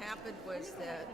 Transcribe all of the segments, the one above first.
happened was that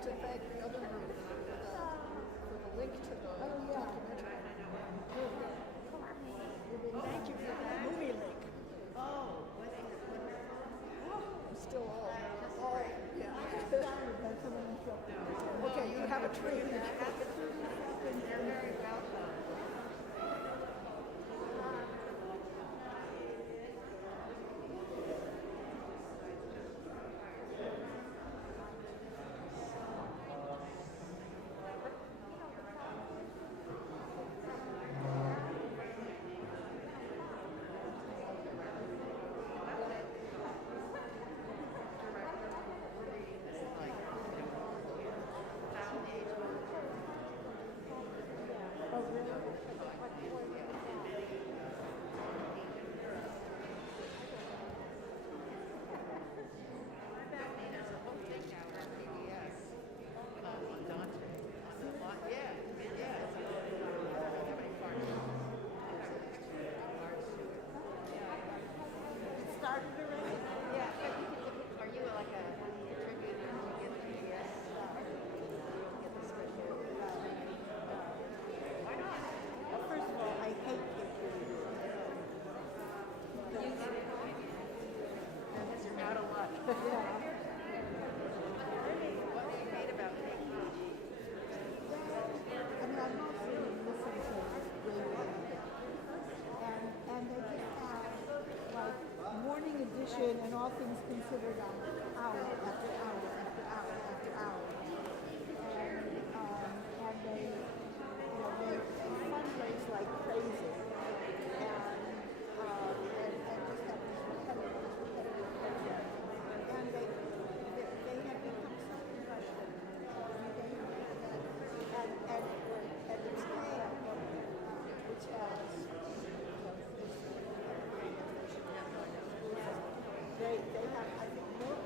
to thank the other group for the link to the documentary. Thank you for that movie link. I'm still all yeah. Okay, you have a treat. they're very welcome. And all things considered on hour after hour after hour after hour, and they fundraise like crazy, and just have this repetitive program, and they have become so professional, and it's camp, which has. They have, I think, more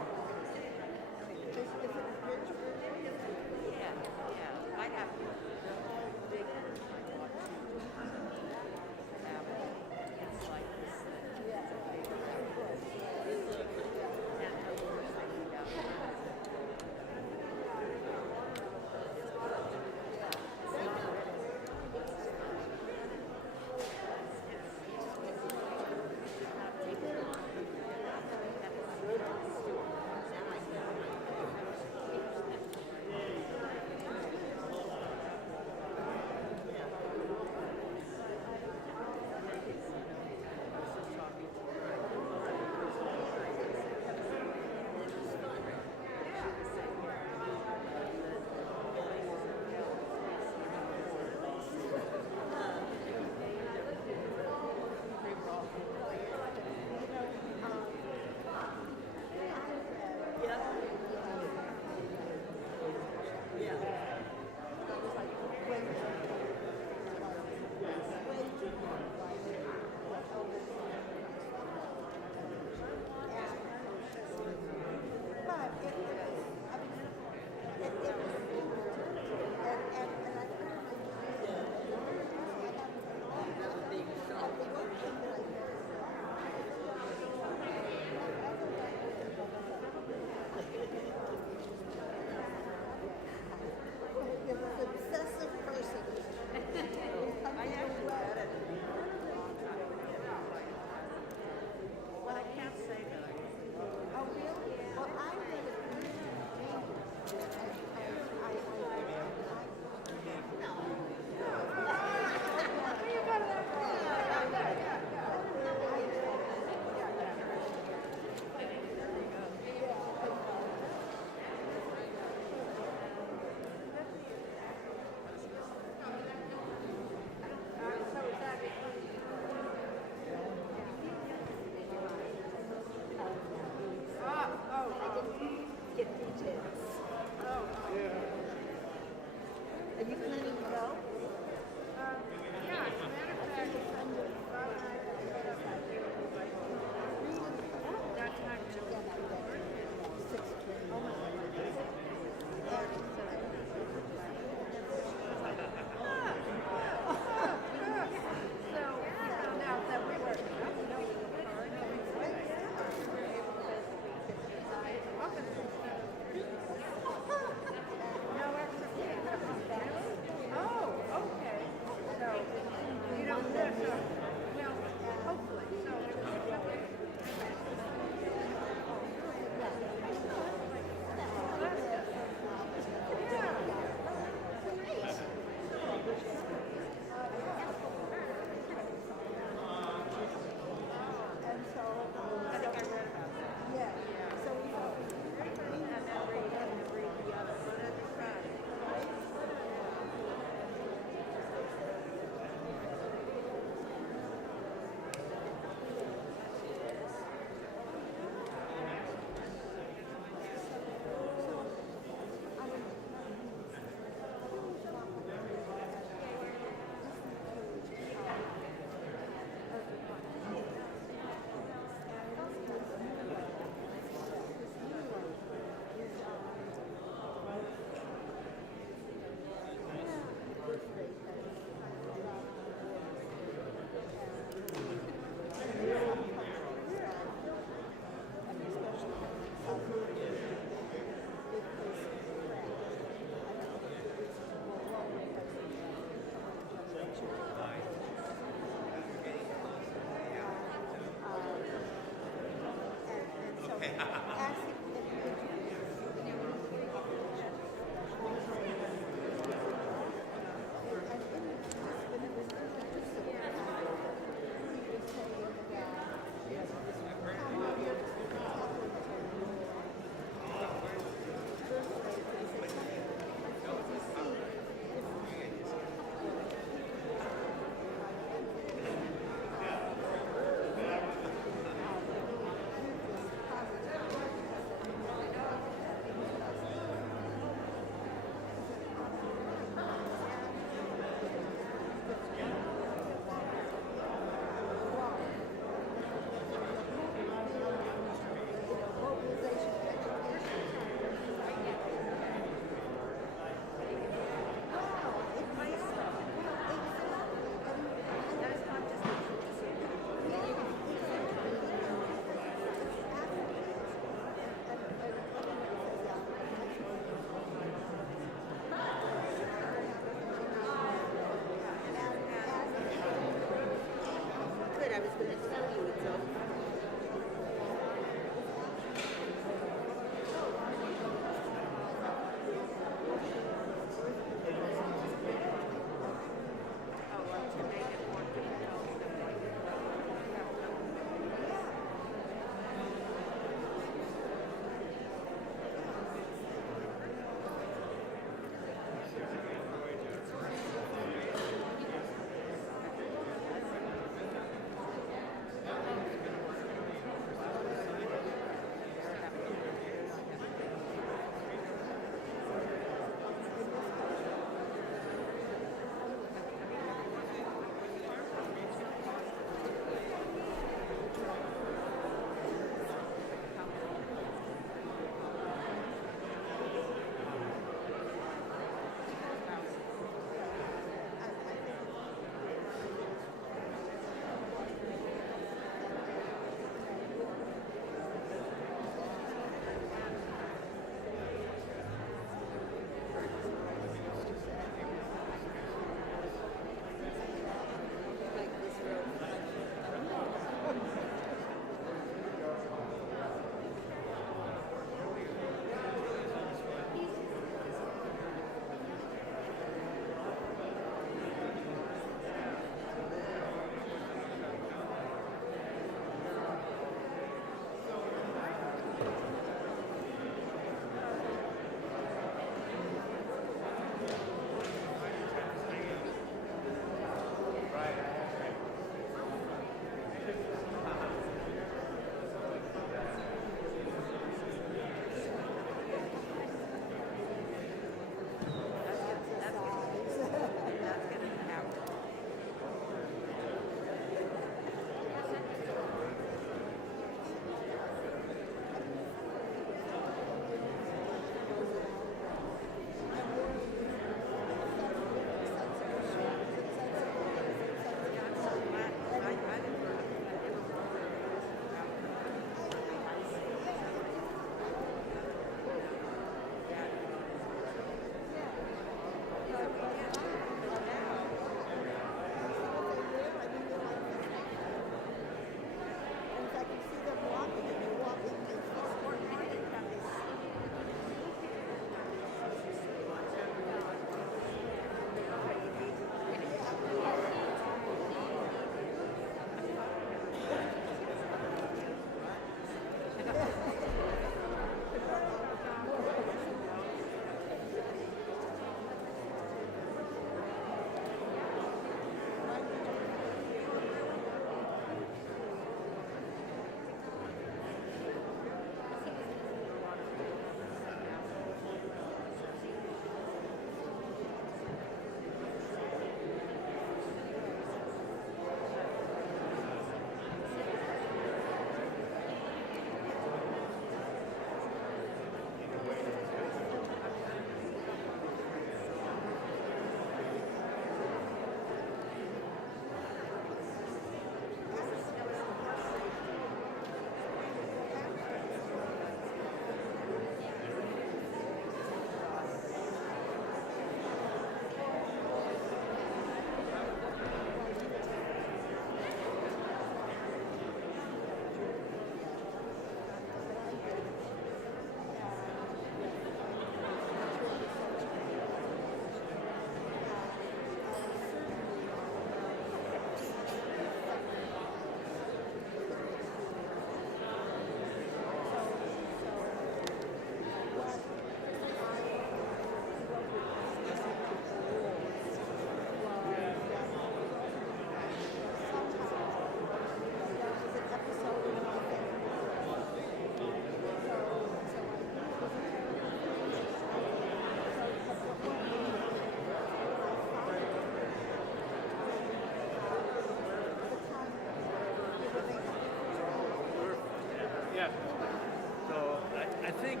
So I think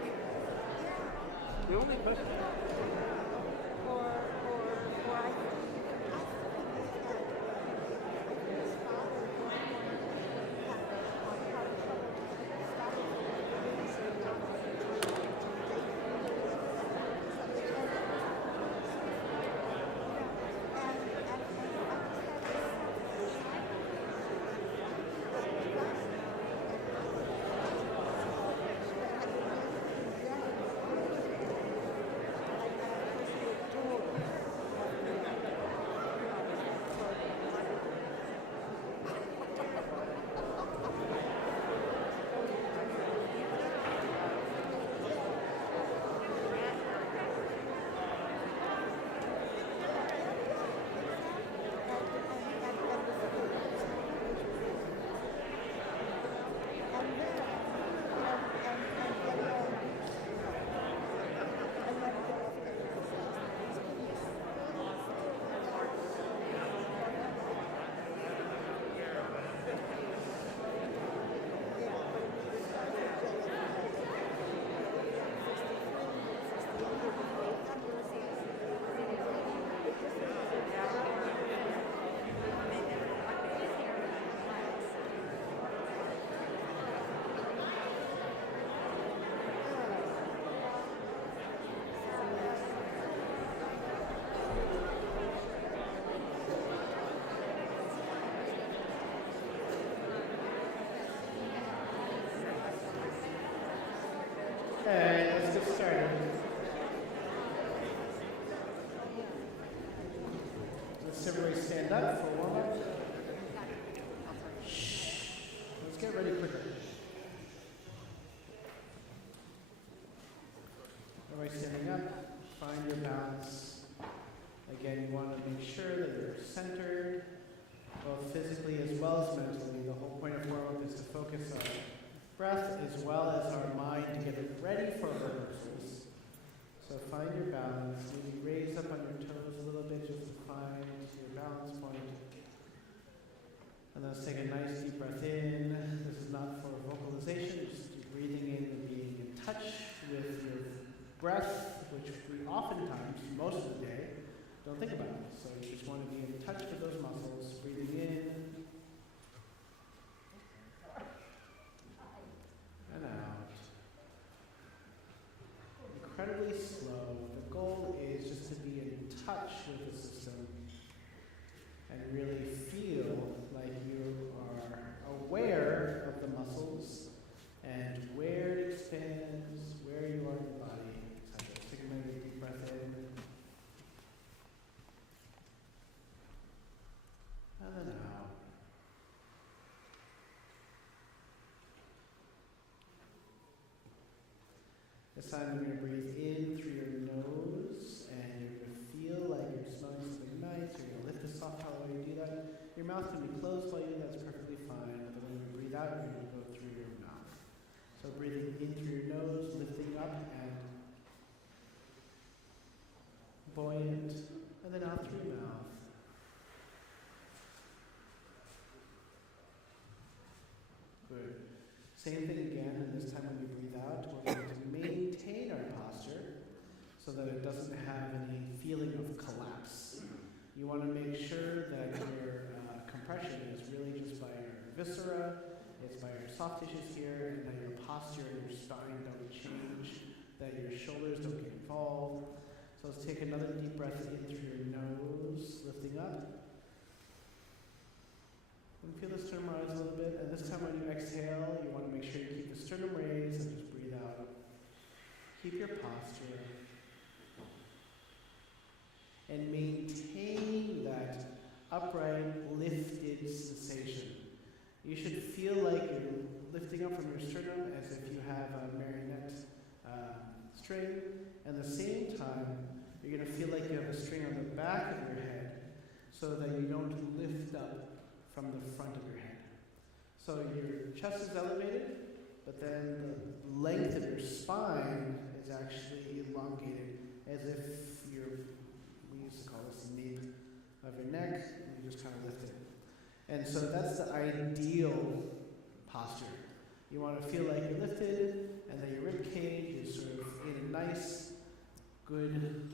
the only question. Or I think his father had Okay, let's get started. Let's everybody stand up for a warm-up. Shh. Let's get ready quicker. Everybody standing up. Find your balance. Again, you want to make sure that you're centered, both physically as well as mentally. The whole point of warm-up is to focus on breath as well as our mind to get it ready for rehearsals. So find your balance. Maybe raise up on your toes a little bit just to find your balance point. And let's take a nice deep breath in. This is not for vocalization, just breathing in and being in touch with your breath, which we oftentimes, most of the day, don't think about. So you just want to be in touch with those muscles, breathing in and out. Incredibly slow. The goal is just to be in touch with the system and really feel like you are aware of the muscles and where it expands, where you are in the body, etc. Take another deep breath in. And then out. This time you're going to breathe in through your nose, and you're going to feel like you're smelling something nice. You're going to lift the soft palate while you do that. Your mouth can be closed while you do that. That's perfectly fine. But when you breathe out, you're going to go through your mouth. So breathing in through your nose, lifting up and buoyant, and then out through your mouth. Good. Same thing again, and this time when you breathe out, we're going to maintain our posture so that it doesn't have any feeling of collapse. You want to make sure that your compression is really just by your viscera, it's by your soft tissues here, and that your posture and your spine don't change, that your shoulders don't get involved. So let's take another deep breath in through your nose, lifting up. And feel the sternum rise a little bit. And this time when you exhale, you want to make sure you keep the sternum raised and just breathe out. Keep your posture. And maintain that upright, lifted sensation. You should feel like you're lifting up from your sternum as if you have a marionette string. And at the same time, you're going to feel like you have a string on the back of your head so that you don't lift up from the front of your head. So your chest is elevated, but then the length of your spine is actually elongated, as if we used to call this the nape of your neck, and you just kind of lift it. And so that's the ideal posture. You want to feel like you're lifted, and that your rib cage is sort of in a nice, good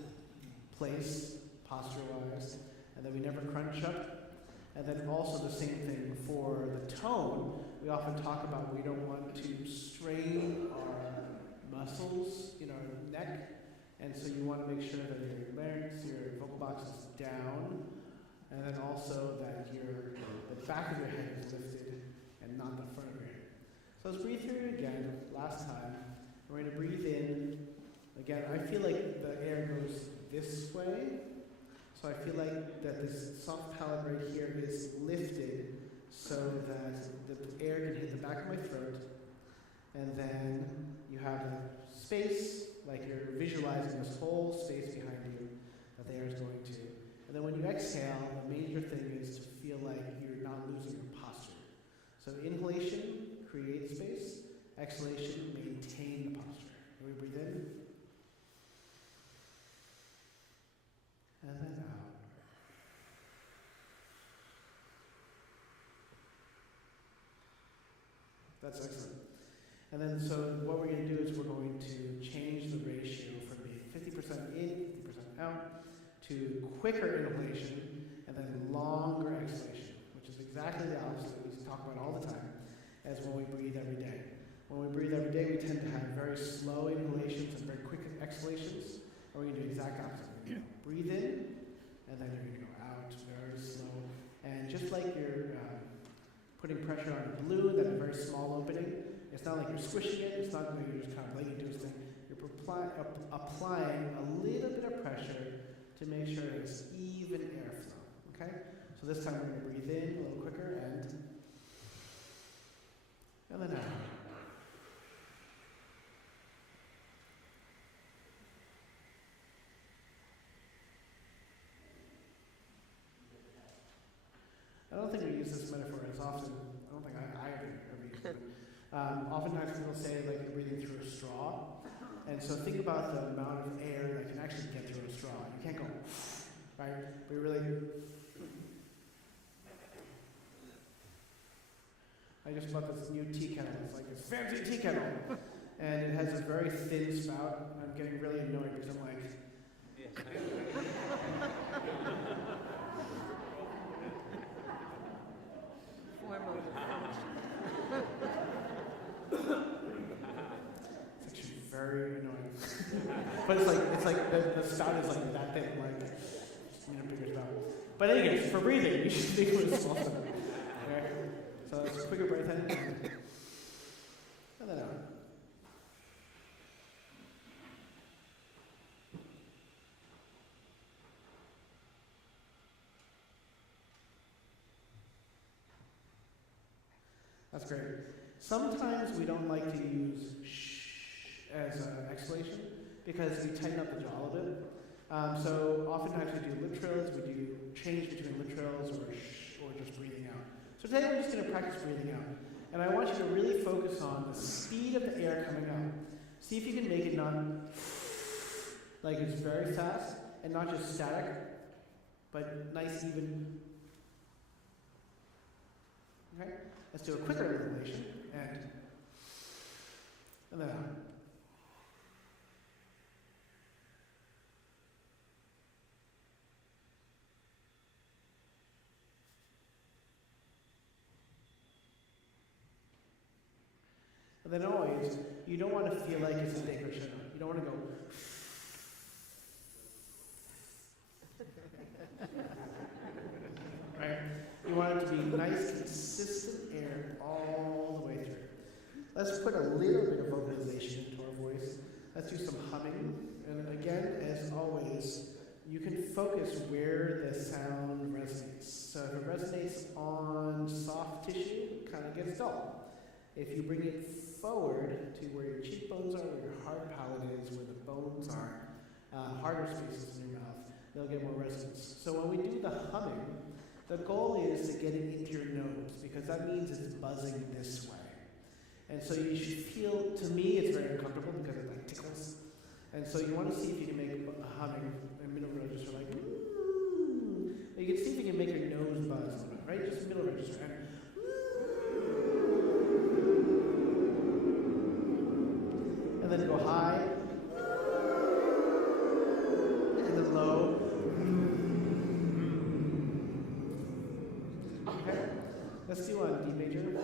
place, posture-wise, and that we never crunch up. And then also the same thing for the tone. We often talk about we don't want to strain our muscles in our neck, and so you want to make sure that your larynx, your vocal box is down, and then also that the back of your head is lifted and not the front of your head. So let's breathe through it again, last time. We're going to breathe in. Again, I feel like the air goes this way. So I feel like that this soft palate right here is lifted so that the air can hit the back of my throat. And then you have space, like you're visualizing this whole space behind you that the air is going to. And then when you exhale, the major thing is to feel like you're not losing your posture. So inhalation, create space. Exhalation, maintain the posture. Can we breathe in? And then out. That's excellent. And then so what we're going to do is we're going to change the ratio from being 50% in, 50% out, to quicker inhalation and then longer exhalation, which is exactly the opposite that we talk about all the time as when we breathe every day. When we breathe every day, we tend to have very slow inhalations and very quick exhalations. And we're going to do the exact opposite. We're going to breathe in, and then you're going to go out very slow. And just like you're putting pressure on a balloon, that very small opening, it's not like you're squishing it, it's not like you're just kind of letting it do its thing. You're applying a little bit of pressure to make sure it's even airflow, okay? So this time we're going to breathe in a little quicker, and then out. I don't think we use this metaphor as often. I don't think I ever use it. Oftentimes people say like you're breathing through a straw. And so think about the amount of air that can actually get through a straw. You can't go, right? But you really... I just bought this new tea kettle. It's like this fancy tea kettle. And it has a very thin spout. I'm getting really annoyed because I'm like... It's actually very annoying. But it's like the spout is like that thing, like bigger spout. But anyways, for breathing, you should think of a small spout. Okay? So it's a quicker breath in, and then out. That's great. Sometimes we don't like to use shh as an exhalation because we tighten up the jaw a little bit. So oftentimes we do lip trills, we do change between lip trills or shh or just breathing out. So today we're just going to practice breathing out. And I want you to really focus on the speed of the air coming out. See if you can make it not like it's very fast and not just static, but nice, even. Okay? Let's do a quicker inhalation, and then out. And then always, you don't want to feel like it's a decrescendo. You don't want to go. Right? You want it to be nice, consistent air all the way through. Let's put a little bit of vocalization into our voice. Let's do some humming. And again, as always, you can focus where the sound resonates. So if it resonates on soft tissue, it kind of gets dull. If you bring it forward to where your cheekbones are, where your hard palate is, where the bones are, harder spaces in your mouth, they'll get more resonance. So when we do the humming, the goal is to get it into your nose, because that means it's buzzing this way. And so you should feel, to me, it's very uncomfortable because it like tickles. And so you want to see if you can make a humming, a middle register like, ooh. You can see if you can make your nose buzz a little bit, right? Just middle register. And, and then go high, and then low. Okay, let's do D major. And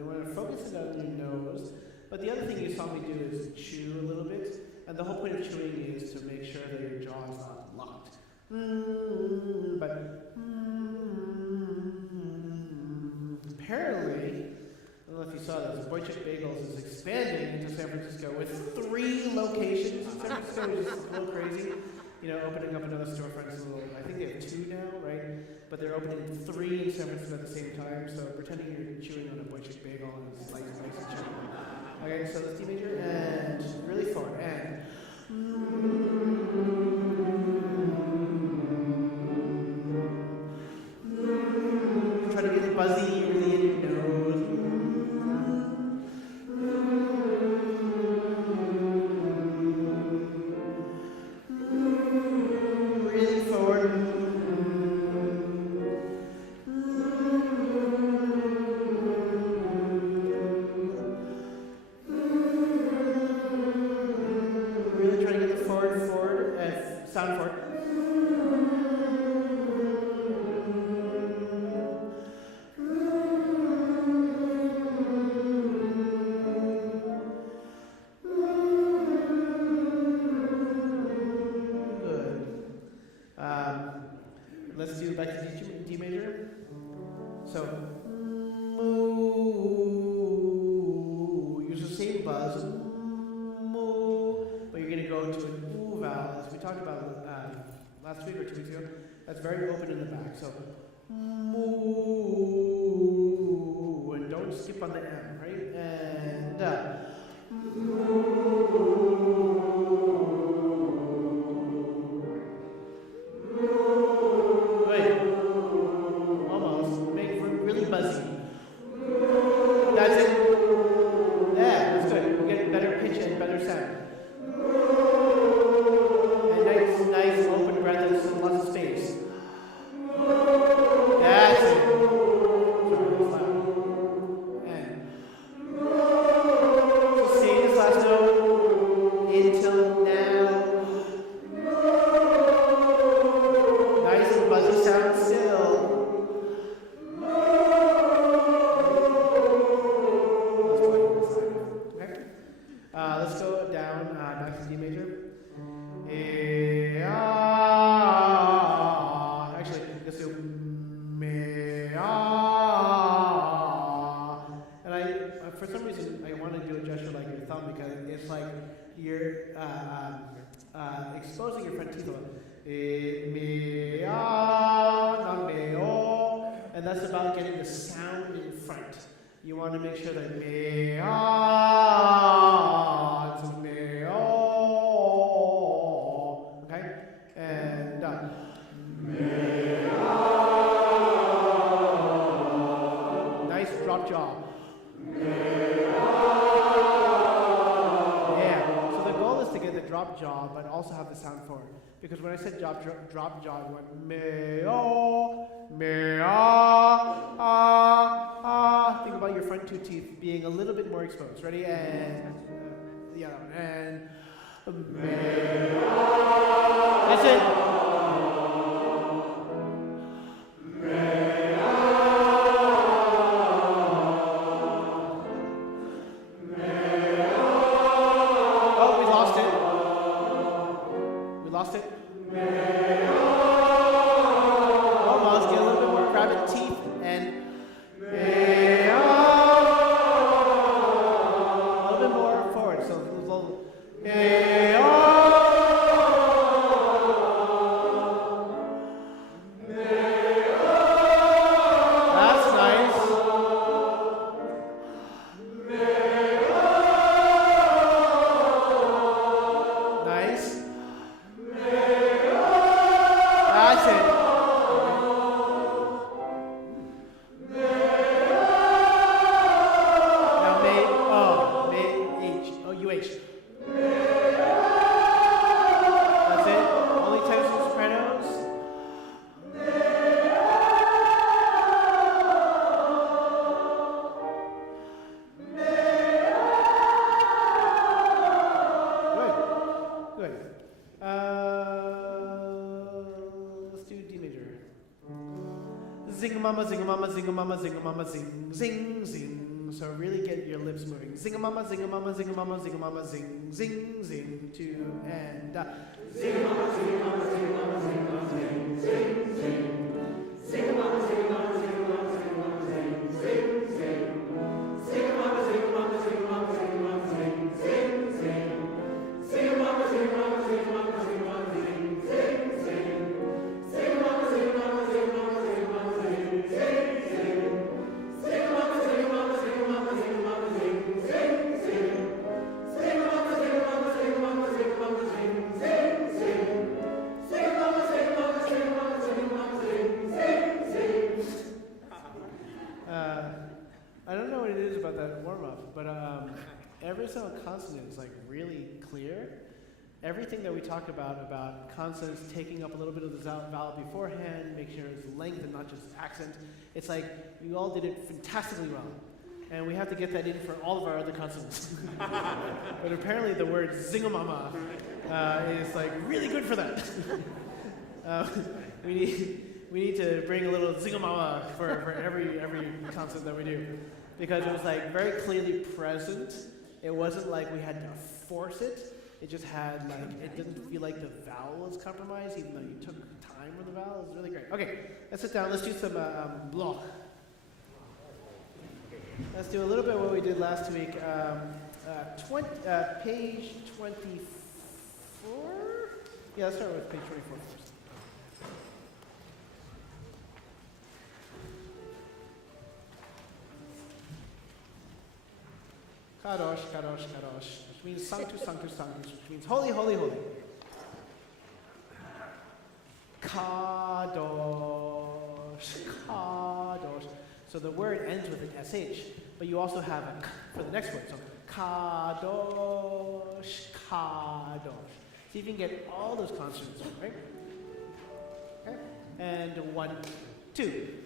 I want to focus it on your nose, but the other thing you saw me do is chew a little bit, and the whole point of chewing is to make sure that your jaw is not locked. But apparently, I don't know if you saw this, Boychuk Bagels is expanding into San Francisco with 3 locations in San Francisco, which is a little crazy. You know, opening up another storefront is a little, I think they have 2 now, right? But they're opening 3 in San Francisco at the same time, so pretending you're chewing on a Boychuk Bagel is like nice and chewy. Okay, so let's D major, and really forward, and try to get it buzzy, really in your nose. Really forward. Really try to get the forward, and sound forward. Let's do back to D major. So, moo. Use the same buzz, moo, but you're going to go to an oo vowel, as we talked about last week or 2 weeks ago. That's very open in the back. So, moo, and don't skip on the M, right? And buzzy. That's it. Yeah, that's good. We're getting better pitch and better sound. And nice open breath and lots of space. That's it. And so say this last note until now. Nice and buzzy sound still. Let's go down back to D major. Actually, let's do me. And for some reason, I want to do a gesture like your thumb because it's like you're exposing your front teeth a lot. And that's about getting the sound in front. You want to make sure that okay? And nice drop jaw. Yeah. So the goal is to get the drop jaw, but also have the sound forward. Because when I said drop jaw, you went think about your front 2 teeth being a little bit more exposed. Ready? And the other one. And that's it. Oh, we lost it. We lost it. Almost. Get a little bit more rabbit teeth and Zingamama, zingamama, zingamama, zingamama, zing, zing, zing. So really get your lips moving. Zingamama, zingamama, zingamama, zingamama, zing, zing, zing. 2 and Zingamama, zingamama, zingamama, zingamama, zing, zing, zing. Zingamama, zingamama, zingamama, zingamama, zing, zing, zing. Zingamama, zingamama, zingamama, zingamama, zing, zing, zing. Zingamama, zingamama, zingamama, zingamama, zing, zing, zing. Zingamama, zingamama, zingamama, zingamama, zing, zing, zing. Zingamama, zingamama, zingamama, zingamama, zing, zing, zing. Zingamama, zingamama, zingamama, zingamama, zing, zing, zing. Zingamama, zingamama, zingamama, zingamama, zing, zing, zing. I don't know what it is about that warm-up, but every single consonant is like really clear. Everything that we talk about consonants taking up a little bit of the vowel beforehand, make sure it's length and not just accent. It's like you all did it fantastically well. And we have to get that in for all of our other consonants. But apparently the word zingamama is like really good for that. We need to bring a little zingamama for every consonant that we do. Because it was like very clearly present. It wasn't like we had to force it. It just had like, it didn't feel like the vowel was compromised, even though you took time with the vowel. It was really great. Okay, let's sit down. Let's do some block. Let's do a little bit of what we did last week. Page 24? Yeah, let's start with page 24 first. Kadosh, kadosh, kadosh, which means sanctus, sanctus, sanctus, which means holy, holy, holy. Kadosh, kadosh. So the word ends with an SH, but you also have a k for the next word. So kadosh, kadosh. See if you can get all those consonants, right? Okay. And 1, 2.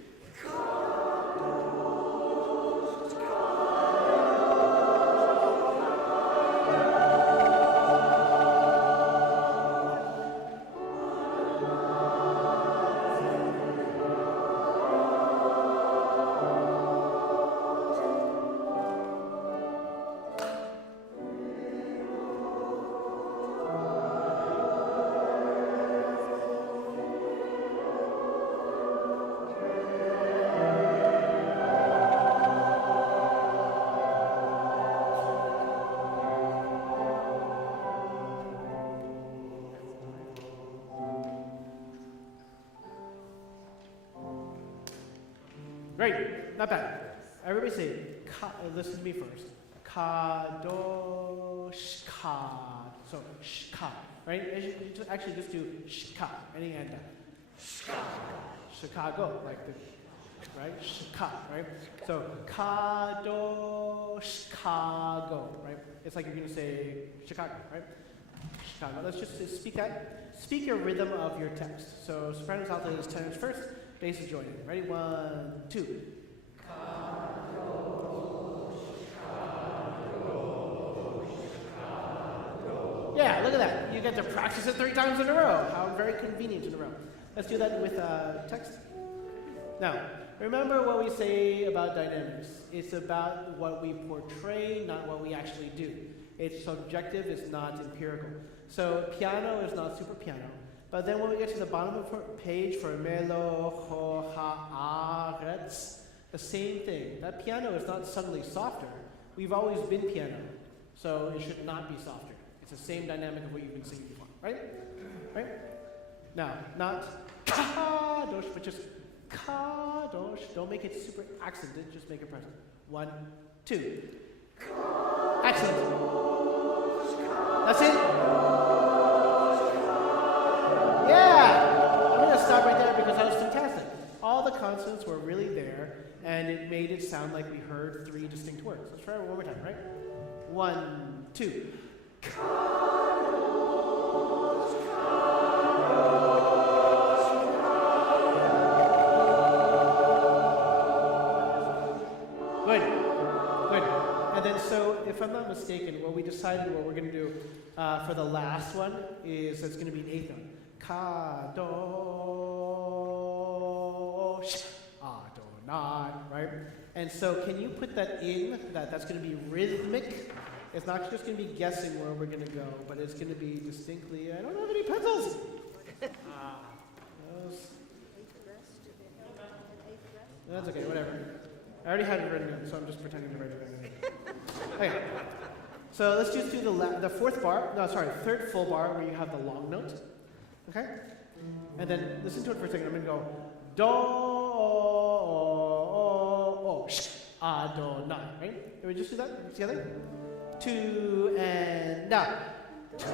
Great, not bad. Everybody say, listen to me first. Kadosh, ka. So, shka, right? Actually, just do shka, any end. Chicago, like the, right? Shka, right? So, kadosh, Chicago, right? It's like you're going to say Chicago, right? Chicago. Let's just speak that. Speak your rhythm of your text. So, sopranos, altos, tenors first. Bass is joining. Ready? 1, 2. Yeah, look at that. You get to practice it 3 times in a row. How very convenient in a row. Let's do that with text. Now, remember what we say about dynamics. It's about what we portray, not what we actually do. It's subjective, it's not empirical. So piano is not super piano. But then when we get to the bottom of the page for melo, ho, ha, aretz, the same thing. That piano is not suddenly softer. We've always been piano. So it should not be softer. It's the same dynamic of what you've been singing before, right? Right? Now, not kadosh, but just kadosh. Don't make it super accented, just make it present. 1, 2. Accent. That's it. Yeah! I'm going to stop right there because that was fantastic. All the consonants were really there, and it made it sound like we heard 3 distinct words. Let's try it one more time, right? 1, 2. Good. Good. And then so, if I'm not mistaken, what we decided what we're going to do for the last one is it's going to be an 8th note. Kadosh. not, right? And so can you put that in, that's going to be rhythmic? It's not just going to be guessing where we're going to go, but it's going to be distinctly, I don't have any pencils. That's okay, whatever. I already had it written down, so I'm just pretending to write it down. Okay. So let's just do the third full bar where you have the long note. Okay? And then listen to it for a second. I'm going to go do, Adonai. Right? Can we just do that together? 2 and down. 2, 3,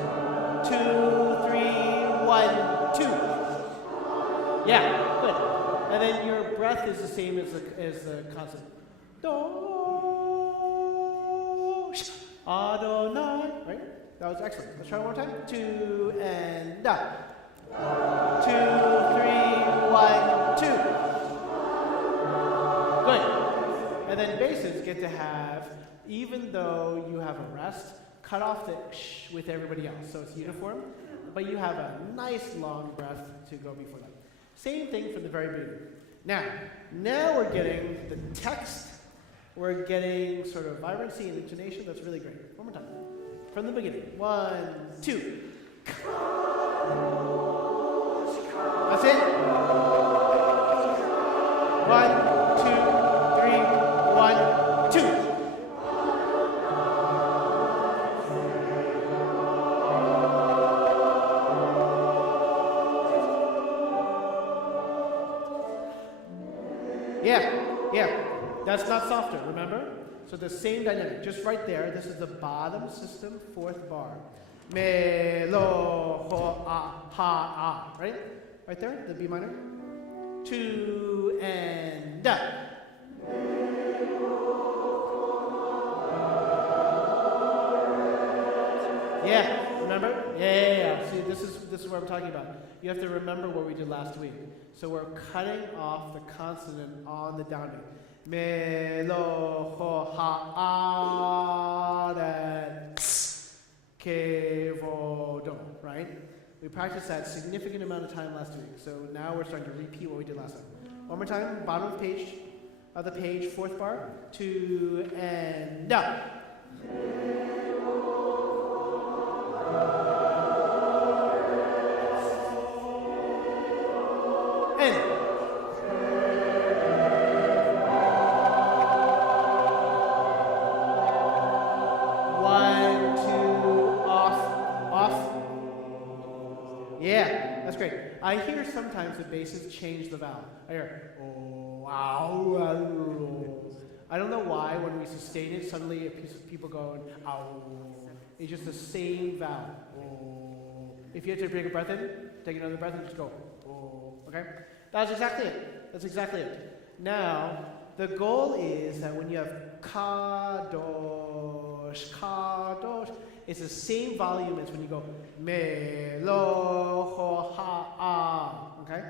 1, 2. Yeah, good. And then your breath is the same as the consonant. Do, Adonai. Right? That was excellent. Let's try one more time. 2 and down. 2, 3, 1, 2. Good. And then basses get to have, even though you have a rest, cut off the sh with everybody else. So it's uniform, but you have a nice long breath to go before that. Same thing from the very beginning. Now we're getting the text. We're getting sort of vibrancy and intonation. That's really great. One more time. From the beginning. 1, 2. That's it. 1, 2, 3, 1, 2. Yeah. That's not softer, remember? So the same dynamic, just right there. This is the bottom system, 4th bar. Me, lo, ho, ha, right? Right there, the B minor. 2 and da. Yeah, remember? Yeah. See, this is what I'm talking about. You have to remember what we did last week. So we're cutting off the consonant on the downbeat. Me, lo, ho, ha, and ke, vo, do, right? We practiced that significant amount of time last week. So now we're starting to repeat what we did last time. One more time, bottom of the page, 4th bar, 2 and da. And 1, 2, off. Yeah, that's great. I hear sometimes the basses change the vowel. I hear, oh, ow, ow. I don't know why when we sustain it, suddenly people go, ow. It's just the same vowel. Oh. If you have to take a breath in, take another breath and just go, oh. Okay? That's exactly it. Now, the goal is that when you have kadosh, it's the same volume as when you go me, lo, ho, ha, ah. Okay?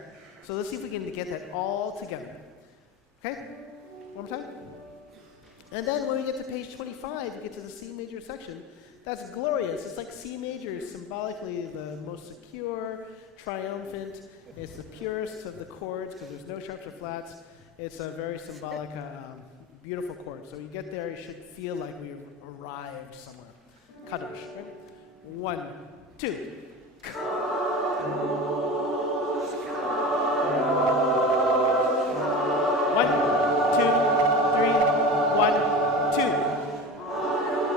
So let's see if we can get that all together. Okay? One more time. And then when we get to page 25, you get to the C major section. That's glorious. It's like C major is symbolically the most secure, triumphant. It's the purest of the chords because there's no sharps or flats. It's a very symbolic, beautiful chord. So you get there, you should feel like we arrived somewhere. Kadosh, right? 1, 2.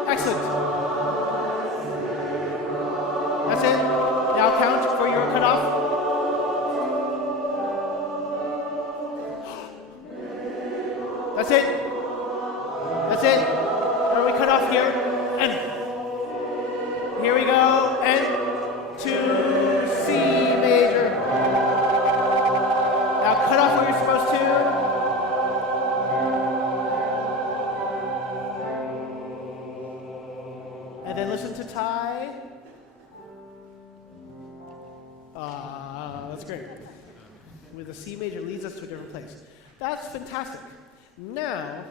Excellent. That's it. Now count for your cutoff. That's it. And we cut off here. And here we go. And to C major. Now cut off where you're supposed to. And then listen to tie. That's great. With the C major leads us to a different place. That's fantastic. Now,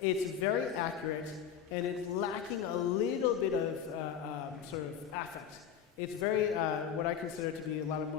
it's very accurate, and it's lacking a little bit of sort of affect. It's very, what I consider to be a lot of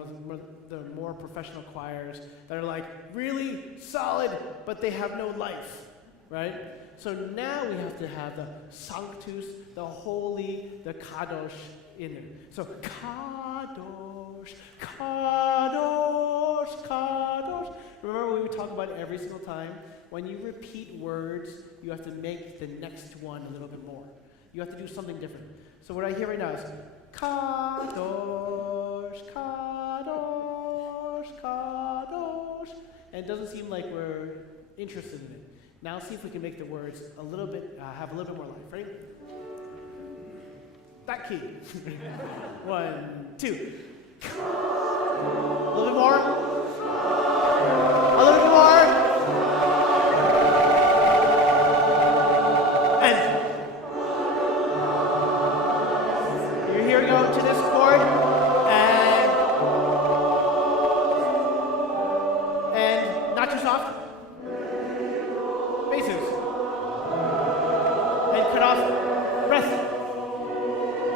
the more professional choirs that are like really solid, but they have no life, right? So now we have to have the sanctus, the holy, the kadosh in there. So kadosh, kadosh, kadosh. Remember we would talk about it every single time? When you repeat words, you have to make the next one a little bit more. You have to do something different. So what I hear right now is kadosh, kadosh, kadosh. And it doesn't seem like we're interested in it. Now see if we can make the words a little bit, have a little bit more life. Ready? That key. 1, 2. A little bit more. A little bit more. And here we go to this chord. And not too soft. Basses. And cut off. Breath.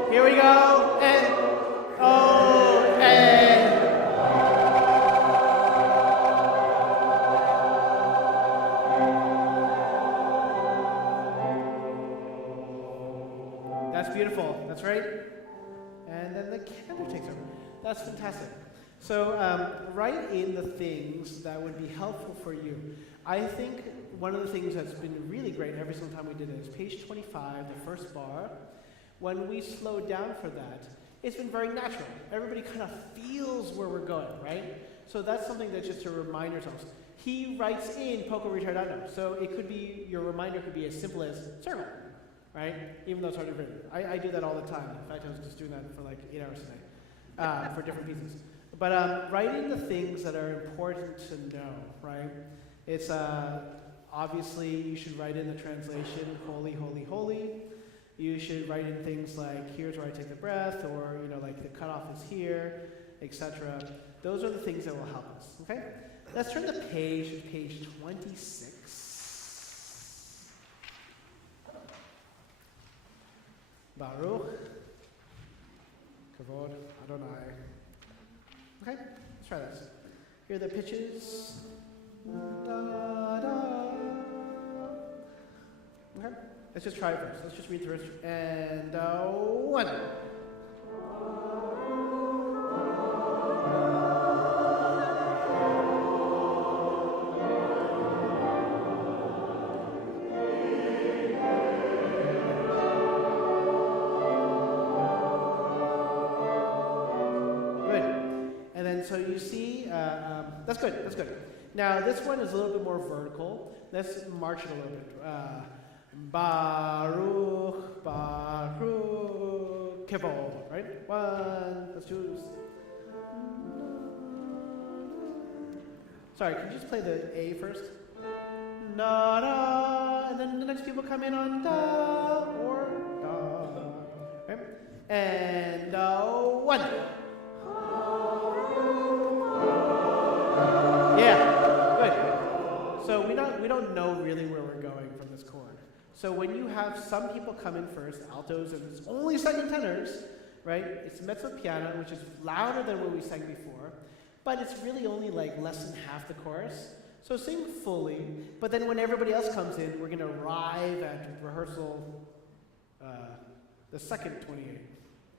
Here we go. And oh, and that's beautiful. That's right. And then the cantor takes over. That's fantastic. So write in the things that would be helpful for you. I think one of the things that's been really great every single time we did it is page 25, the first bar. When we slow down for that, it's been very natural. Everybody kind of feels where we're going, right? So that's something that's just to remind ourselves. He writes in poco ritardando, so it could be, your reminder could be as simple as circle, right? Even though it's hard to read. I do that all the time. In fact, I was just doing that for like 8 hours a day for different pieces. But writing the things that are important to know, right? It's obviously you should write in the translation, holy, holy, holy. You should write in things like, here's where I take the breath, or like the cutoff is here, etc. Those are the things that will help us. Okay? Let's turn the page to page 26. Baruch, Kavod, Adonai. Okay, let's try this. Here are the pitches. Da, da. Okay, let's just try it first. Let's just read through it. And 1. So you see, that's good, that's good. Now this one is a little bit more vertical. Let's march it a little bit. Baruch, Baruch, Kevod, right? 1, let's do. Sorry, can you just play the A first? Na, da, and then the next people come in on da, or da, right? And 1. Yeah, good. So we don't know really where we're going from this chord. So when you have some people come in first, altos, and it's only second tenors, right? It's mezzo piano, which is louder than what we sang before, but it's really only like less than half the chorus. So sing fully, but then when everybody else comes in, we're going to arrive at rehearsal, the second 28.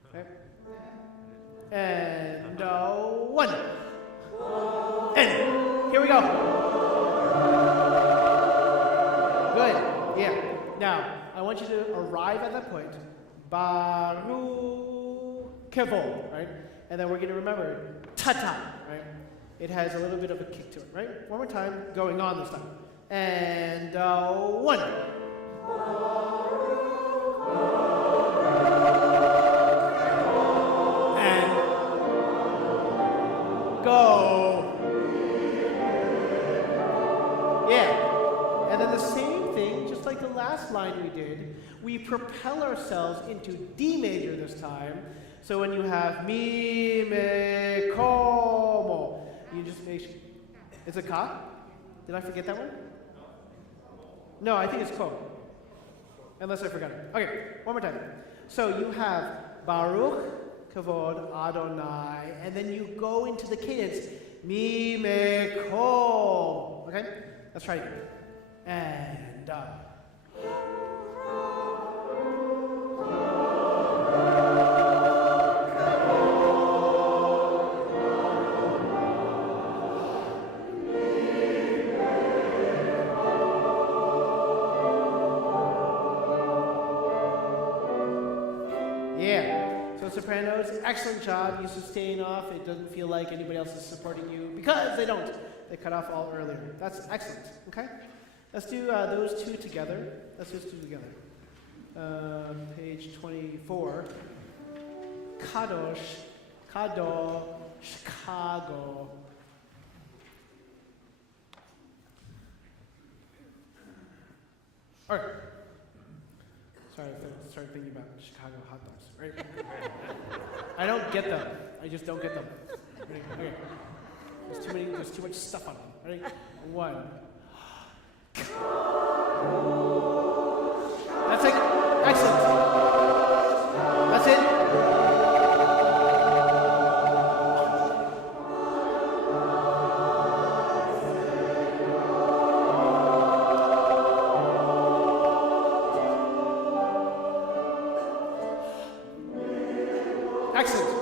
Okay? And 1. And here we go. Good. Yeah. Now, I want you to arrive at that point. Baruch Kevod, right? And then we're going to remember ta-ta, right? It has a little bit of a kick to it, right? One more time, going on this time. And 1. And go. Yeah. And then the same thing, just like the last line we did, we propel ourselves into D major this time. So when you have mi, me, como, you just make sure. Is it ka? Did I forget that one? No, I think it's ko. Unless I forgot it. Okay, one more time. So you have Baruch, kavod Adonai, and then you go into the cadence, mi me ko. Okay, let's try it again. And sopranos, excellent job. You sustain off. It doesn't feel like anybody else is supporting you because they don't. They cut off all earlier. That's excellent. Okay? Let's do those two together. Let's just do together. Page 24. Kadosh, Chicago. All right. Sorry, I started thinking about Chicago hot dogs. Right? I don't get them. I just don't get them. Ready? Okay. There's too much stuff on them. Ready? 1. That's it. Excellent. That's it. Excellent.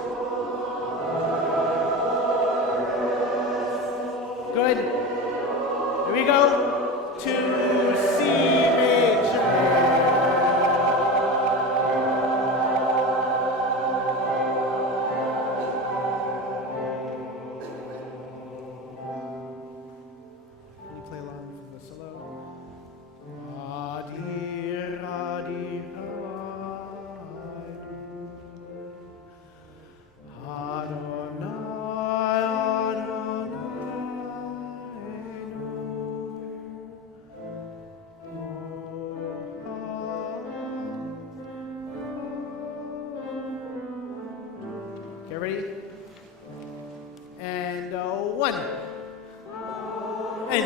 Good. Here we go. To C major. Can you play along with the solo? Adir, adir, Okay, ready? And 1. And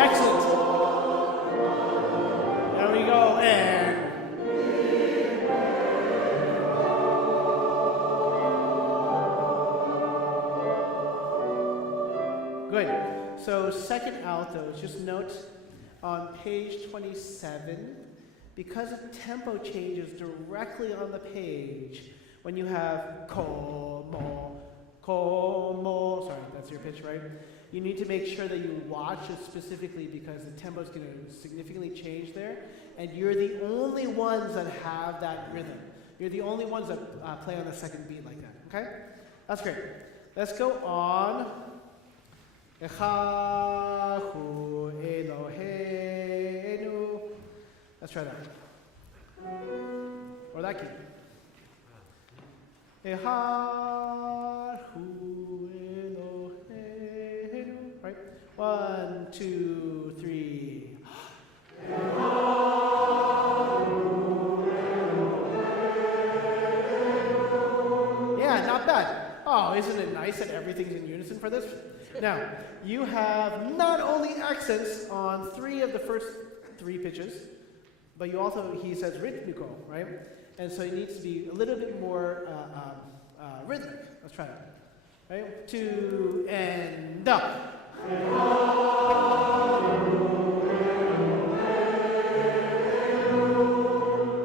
excellent. There we go. And good. So second altos, just note on page 27, because the tempo changes directly on the page, when you have como, sorry, that's your pitch, right? You need to make sure that you watch it specifically because the tempo is going to significantly change there, and you're the only ones that have that rhythm. You're the only ones that play on the second beat like that, okay? That's great. Let's go on. Echahu Eloheinu. Let's try that. Or that key. Echahu Eloheinu. Right? 1, 2, 3. Yeah, not bad. Oh, isn't it nice that everything's in unison for this? Now, you have not only accents on 3 of the first 3 pitches, but you also, he says rhythmical, right? And so it needs to be a little bit more rhythmic. Let's try it. Right? 2 and up.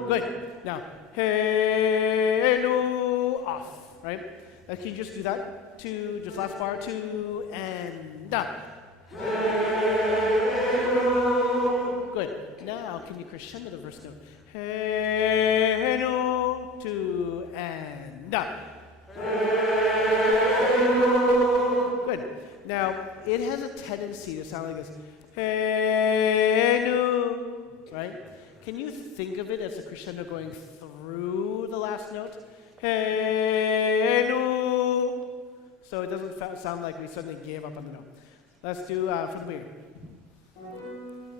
Good. Now, henu off, right? Can you just do that? 2, just last bar, 2 and up. Good. Now, can you crescendo the first note? Henu, 2 and up. Good. Now, it has a tendency to sound like this. Henu, right? Can you think of it as a crescendo going through the last note? Henu. So it doesn't sound like we suddenly gave up on the note. Let's do from the beginning.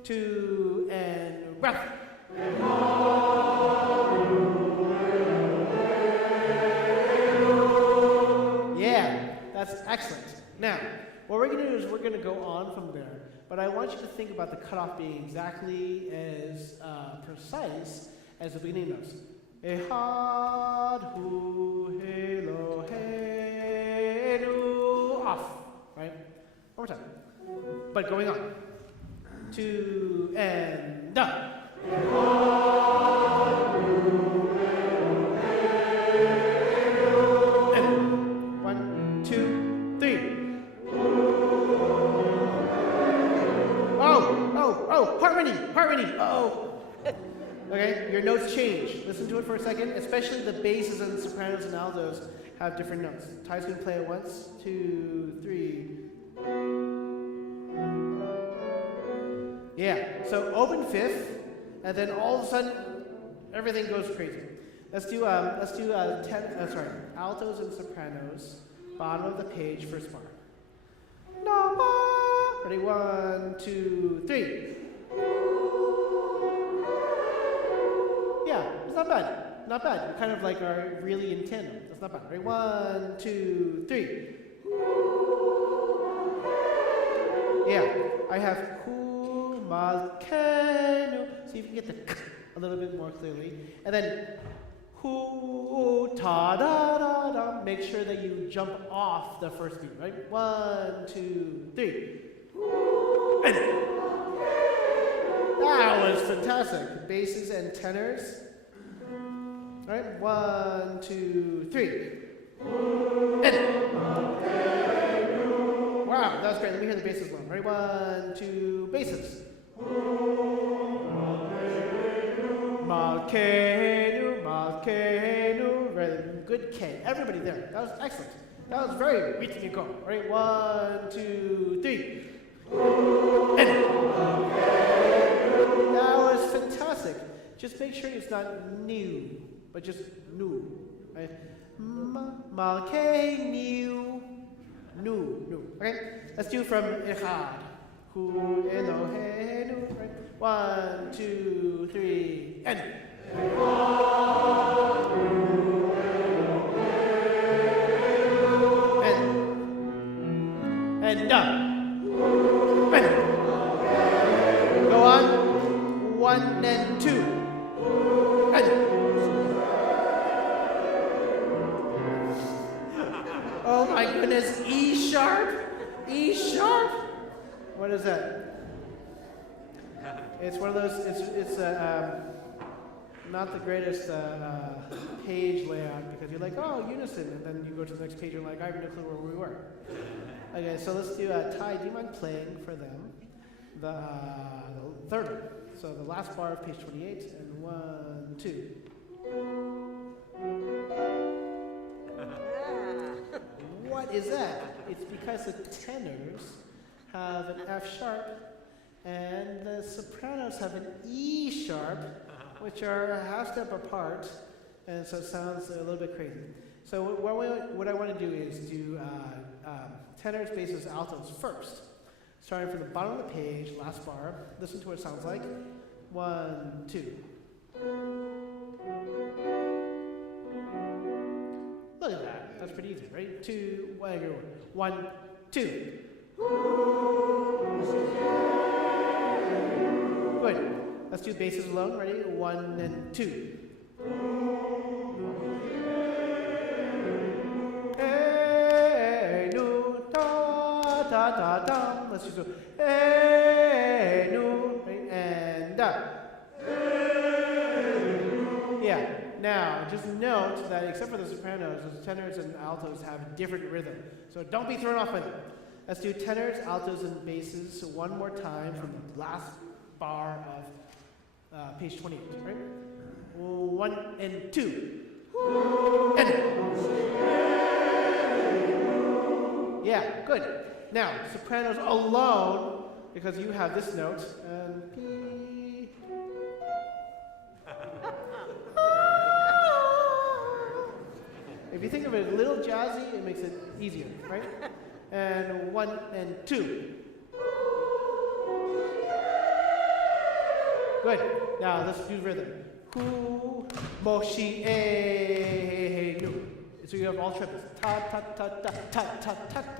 2 and breath. Yeah, that's excellent. Now, what we're going to do is we're going to go on from there, but I want you to think about the cutoff being exactly as precise as the beginning notes. Ehad, hu, helo, helu, off. Right? One more time. But going on. 2 and done. And 1, 2, 3. Oh, harmony. Uh-oh. Okay, your notes change. Listen to it for a second, especially the basses and sopranos and altos have different notes. Ty's gonna play it once, 2, 3. Yeah, so open fifth, and then all of a sudden, everything goes crazy. Let's do altos and sopranos, bottom of the page, first bar. No, ready, 1, 2, 3. Yeah, it's not bad. Not bad. You kind of like are really in tandem. That's not bad. Ready? 1, 2, 3. Yeah, I have hu malkenu. See if you can get the k a little bit more clearly. And then hu ta da da da. Make sure that you jump off the first beat, right? 1, 2, 3. And that was fantastic. Basses and tenors. All right, 1, 2, 3. And wow, that was great. Let me hear the basses one. Ready? 1, 2, basses. Malkenu, malkenu. Very good K. Everybody there. That was excellent. That was very rhythmical. Ready? 1, 2, 3. And that was fantastic. Just make sure it's not new, but just new. Right? Malkenu. New. Okay? Let's do from Echad. Hu Elohenu. Right? 1, 2, 3, and. And done. And. Go on. 1 and 2. And. Oh my goodness, E sharp? E sharp? What is that? It's one of those, it's not the greatest page layout because you're like, oh, unison, and then you go to the next page and you're like, I have no clue where we were. Okay, so let's do, Ty, do you mind playing for them the third one? So the last bar of page 28, and 1, 2. What is that? It's because the tenors have an F sharp and the sopranos have an E sharp, which are a half step apart, and so it sounds a little bit crazy. So what I want to do is do tenors, basses, altos first, starting from the bottom of the page, last bar. Listen to what it sounds like. 1, 2. Look at that. That's pretty easy, right? 2, 1, 2. Good. Let's do basses alone. Ready? 1 and 2. Hey, no, da, da, da, da. Let's just do hey, no, and da. Yeah. Now, just note that except for the sopranos, the tenors and altos have different rhythm. So don't be thrown off by them. Let's do tenors, altos, and basses one more time from the last bar of page 28, right? 1 and 2. And. Yeah, good. Now, sopranos alone, because you have this note, and P. If you think of it a little jazzy, it makes it easier, right? And 1 and 2. Good. Now let's do rhythm. Hu, moshi, nu. So you have all triplets. Ta ta ta ta ta ta ta ta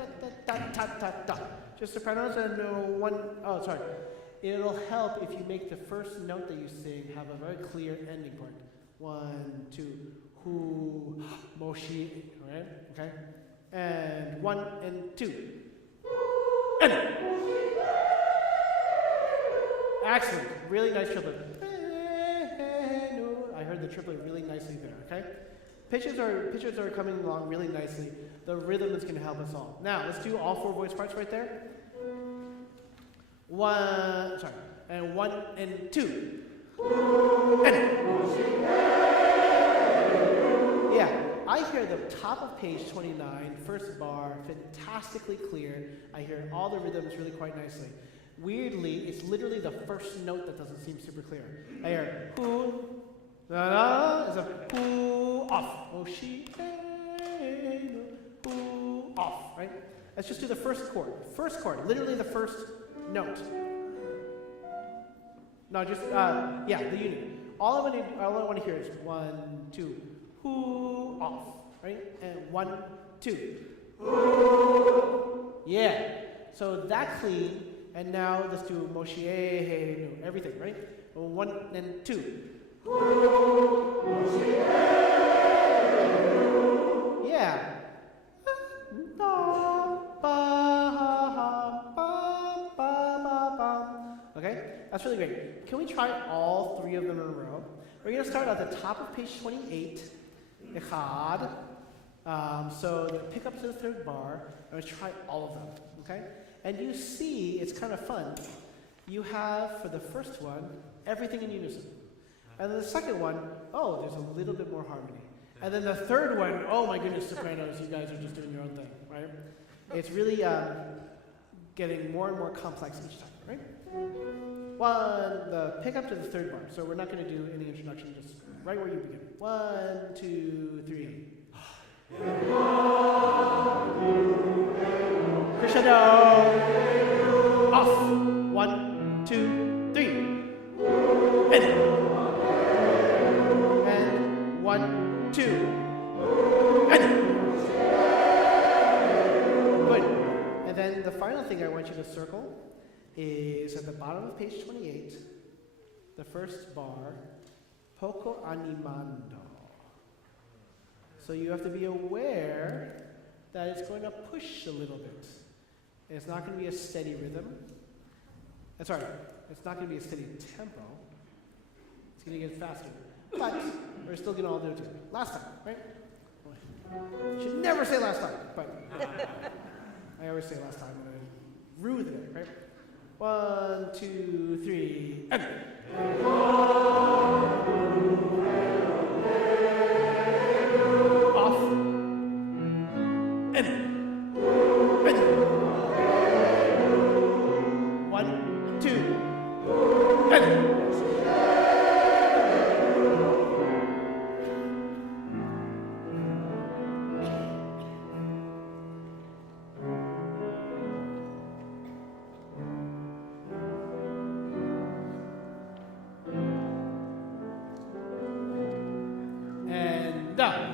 ta ta ta ta. Just sopranos and 1. Oh, sorry. it'll help if you make the first note that you sing have a very clear ending point. 1, 2, hu, moshi, right? Okay? And 1 and 2. And excellent. Really nice triplet. I heard the triplet really nicely there, okay? Pitches are coming along really nicely. The rhythm is going to help us all. Now, let's do all 4 voice parts right there. 1, sorry, and 1 and 2. And yeah, I hear the top of page 29, first bar, fantastically clear. I hear all the rhythms really quite nicely. Weirdly, it's literally the first note that doesn't seem super clear. I hear hu, da da, is a hu off. Oh she, hu off. Right? Let's just do the first chord. First chord, literally the first note. No, just yeah, the unit. All I want to hear is 1, 2, hu off. Right? And 1, 2. Yeah. So that clean. And now let's do moshi, everything, right? 1 and 2. Yeah. Okay, that's really great. Can we try all 3 of them in a row? We're going to start at the top of page 28. Echad. So pick up to the 3rd bar. And let's try all of them. Okay? And you see, it's kind of fun. You have, for the first one, everything in unison. And then the second one, oh, there's a little bit more harmony. And then the third one, oh my goodness, sopranos, you guys are just doing your own thing, right? It's really getting more and more complex each time, right? The pick up to the 3rd bar. So we're not going to do any introduction, just right where you begin. 1, 2, 3. Crescendo. Off. 1, 2, 3. And 1, 2. Good. And then the final thing I want you to circle is at the bottom of page 28, the first bar, poco animando. So you have to be aware that it's going to push a little bit. It's not going to be a steady rhythm. Sorry, it's not going to be a steady tempo. It's going to get faster. But we're still going to all do it together. Last time, right? Should never say last time, but I always say last time and I ruin it, right? 1, 2, 3, and off. And 1, 2, and down.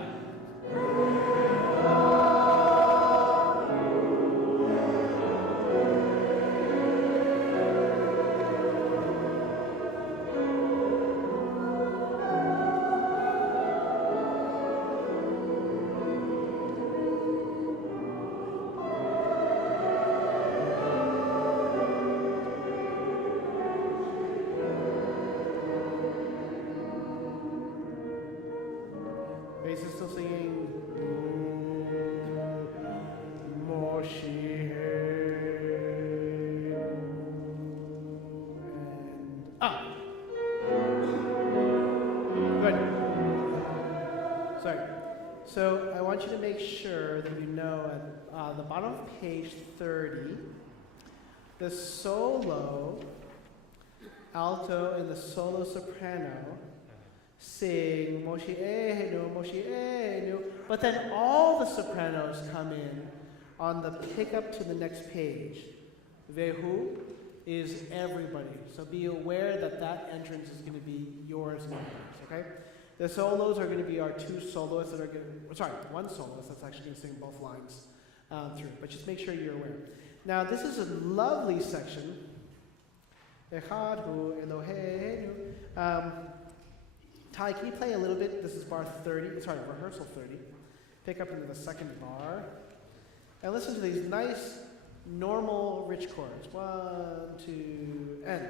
Bass is still singing. Moshi. And up. Good. Sorry. So I want you to make sure that you know at the bottom of page 30, the solo alto and the solo soprano sing moshi no, but then all the sopranos come in on the pickup to the next page. Vehu is everybody, so be aware that that entrance is going to be yours and yours, okay? The solos are going to be our 2 soloists that are going to, sorry, 1 soloist that's actually going to sing both lines through, but just make sure you're aware. Now, this is a lovely section Echad hu Eloheinu. Ty, can you play a little bit? This is bar 30, sorry, rehearsal 30. Pick up into the second bar. And listen to these nice, normal, rich chords. 1, 2, and.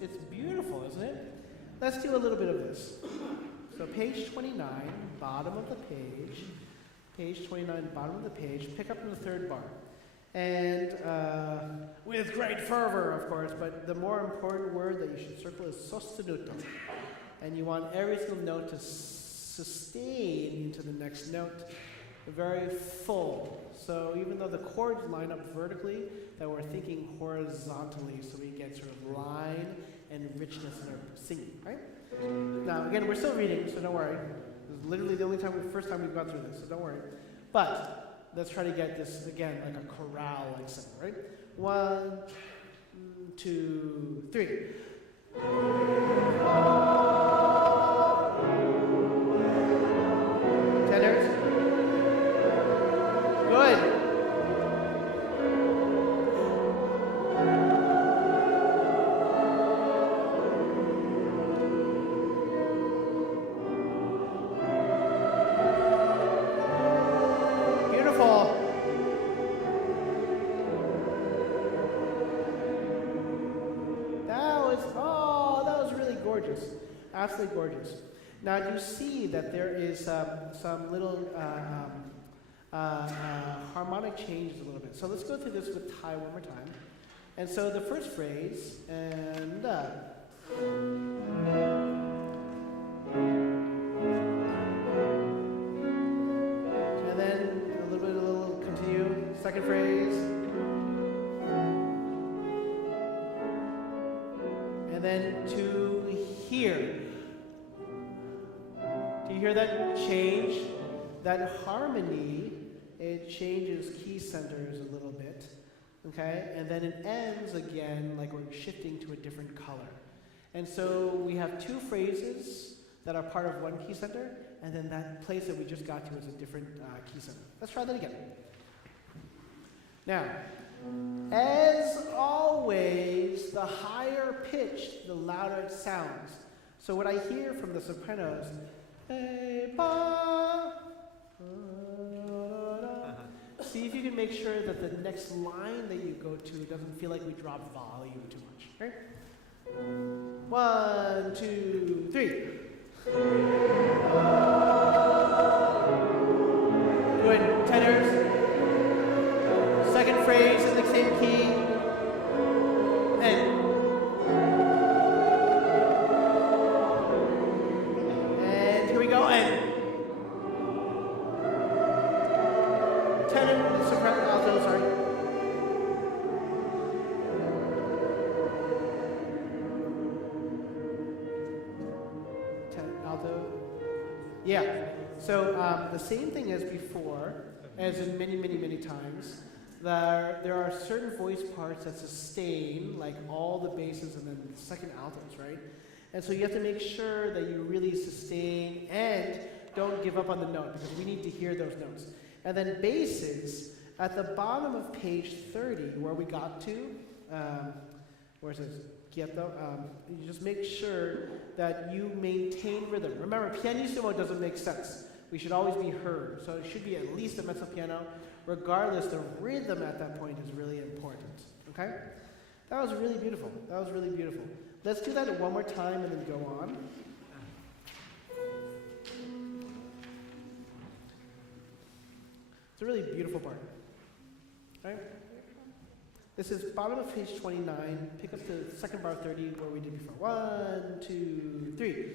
It's beautiful, isn't it? Let's do a little bit of this. So page 29, bottom of the page. Page 29, bottom of the page. Pick up in the third bar. And with great fervor, of course, but the more important word that you should circle is sostenuto. And you want every single note to sustain into the next note. Very full. So even though the chords line up vertically, that we're thinking horizontally, so we get sort of line and richness in our singing, right? Now, again, we're still reading, so don't worry. This is literally the first time we've gone through this, so don't worry. But let's try to get this again like a chorale-like sing, right? 1, 2, 3. Tenors. Good. Absolutely gorgeous. Now you see that there is some little harmonic changes a little bit. So let's go through this with Ty one more time. And so the first phrase, and then a little continue. Second phrase. And then to here. Do you hear that change? That harmony, it changes key centers a little bit, okay? And then it ends again like we're shifting to a different color. And so we have two phrases that are part of one key center, and then that place that we just got to is a different key center. Let's try that again. Now, as always, the higher pitched, the louder it sounds. So what I hear from the sopranos, see if you can make sure that the next line that you go to doesn't feel like we drop volume too much. Okay? 1, 2, 3. Good. Tenors. Second phrase in the same key. And here we go. And tenor, soprano, alto. Sorry. Tenor, alto. Yeah. So the same thing as before, as in many times. There are certain voice parts that sustain, like all the basses and then the second altos, right? And so you have to make sure that you really sustain and don't give up on the note, because we need to hear those notes. And then basses, at the bottom of page 30, where we got to, where it says quieto, you just make sure that you maintain rhythm. Remember, pianissimo doesn't make sense. We should always be heard. So it should be at least a mezzo piano. Regardless, the rhythm at that point is really important, okay? That was really beautiful. That was really beautiful. Let's do that one more time and then go on. It's a really beautiful part, right? This is bottom of page 29. Pick up the second bar 30 where we did before. 1, 2, 3.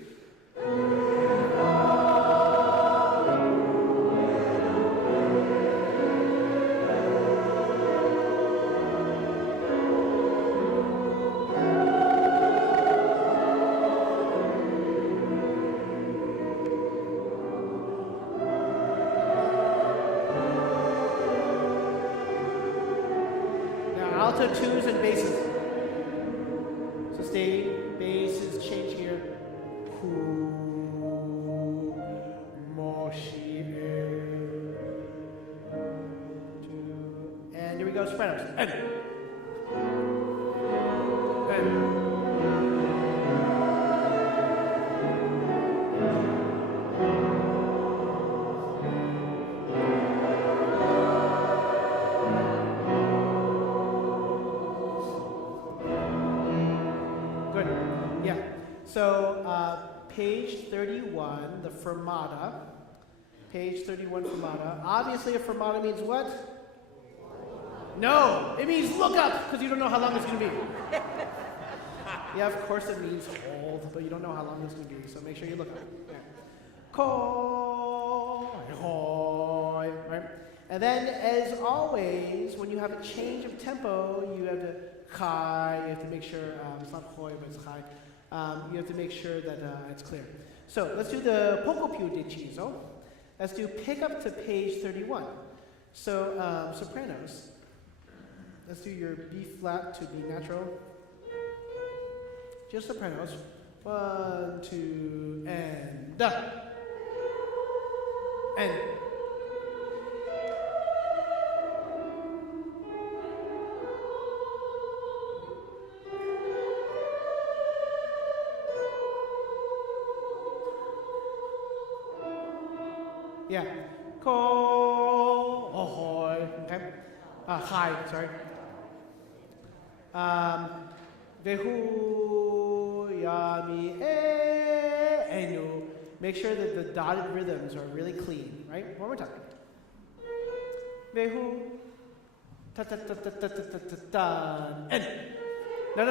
change, bass is changed here. Hu, moshi, and here we go, sopranos. And. Good. Yeah. So page 31, the fermata. Page 31 fermata. Obviously, a fermata means what? No, it means look up, because you don't know how long it's going to be. Yeah, of course it means hold, but you don't know how long it's going to be, so make sure you look up. Yeah. Ko, hoi, right? And then, as always, when you have a change of tempo, you have to kai, you have to make sure, it's not hoi, but it's kai. You have to make sure that it's clear. So, let's do the poco più deciso. Let's do pick up to page 31. So, sopranos. Let's do your B flat to B natural. Just sopranos. 1, 2, and and. Yeah. Ko, ahoy. Okay. Hi, sorry. Vehu, yami, enu. Make sure that the dotted rhythms are really clean, right? One more time. Vehu, ta ta ta ta ta ta ta ta ta, and. No.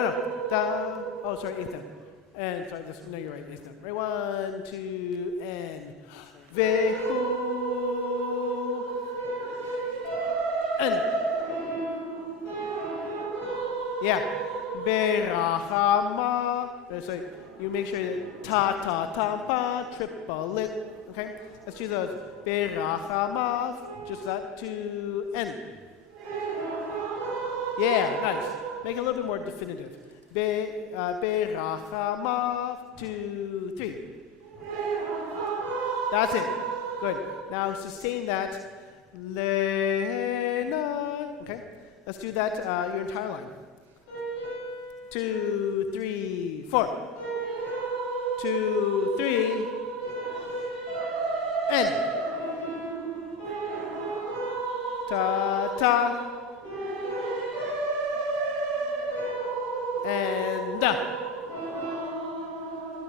Da. Oh, sorry, eighth time. And sorry, this. No, you're right. Eighth time. Right. 1, 2, and. Vehu, and. Yeah. Berahama. So you make sure that ta ta ta pa triplet. Okay. Let's do those. Berahama. Just that. 2 and. Yeah. Nice. Make it a little bit more definitive. Berahama. 2, 3. That's it. Good. Now sustain that. Lena. Okay. Let's do that your entire line. 2, 3, 4. 2, 3. And. Ta ta. And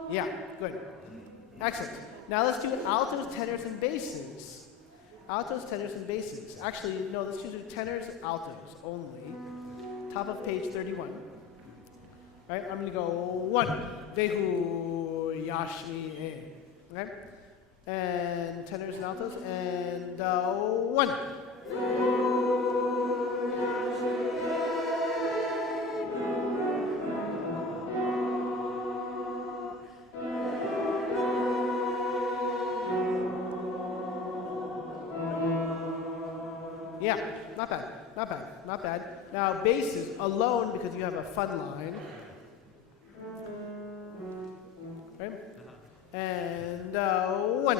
yeah, good. Excellent. Now let's do altos, tenors, and basses. Altos, tenors, and basses. Actually, no, let's do tenors, altos only. Top of page 31. Right? I'm going to go 1. Vehu, yashmi, e. Okay? And tenors and altos. And 1. Yeah, not bad, not bad, not bad. Now basses alone because you have a fun line. Right? And 1.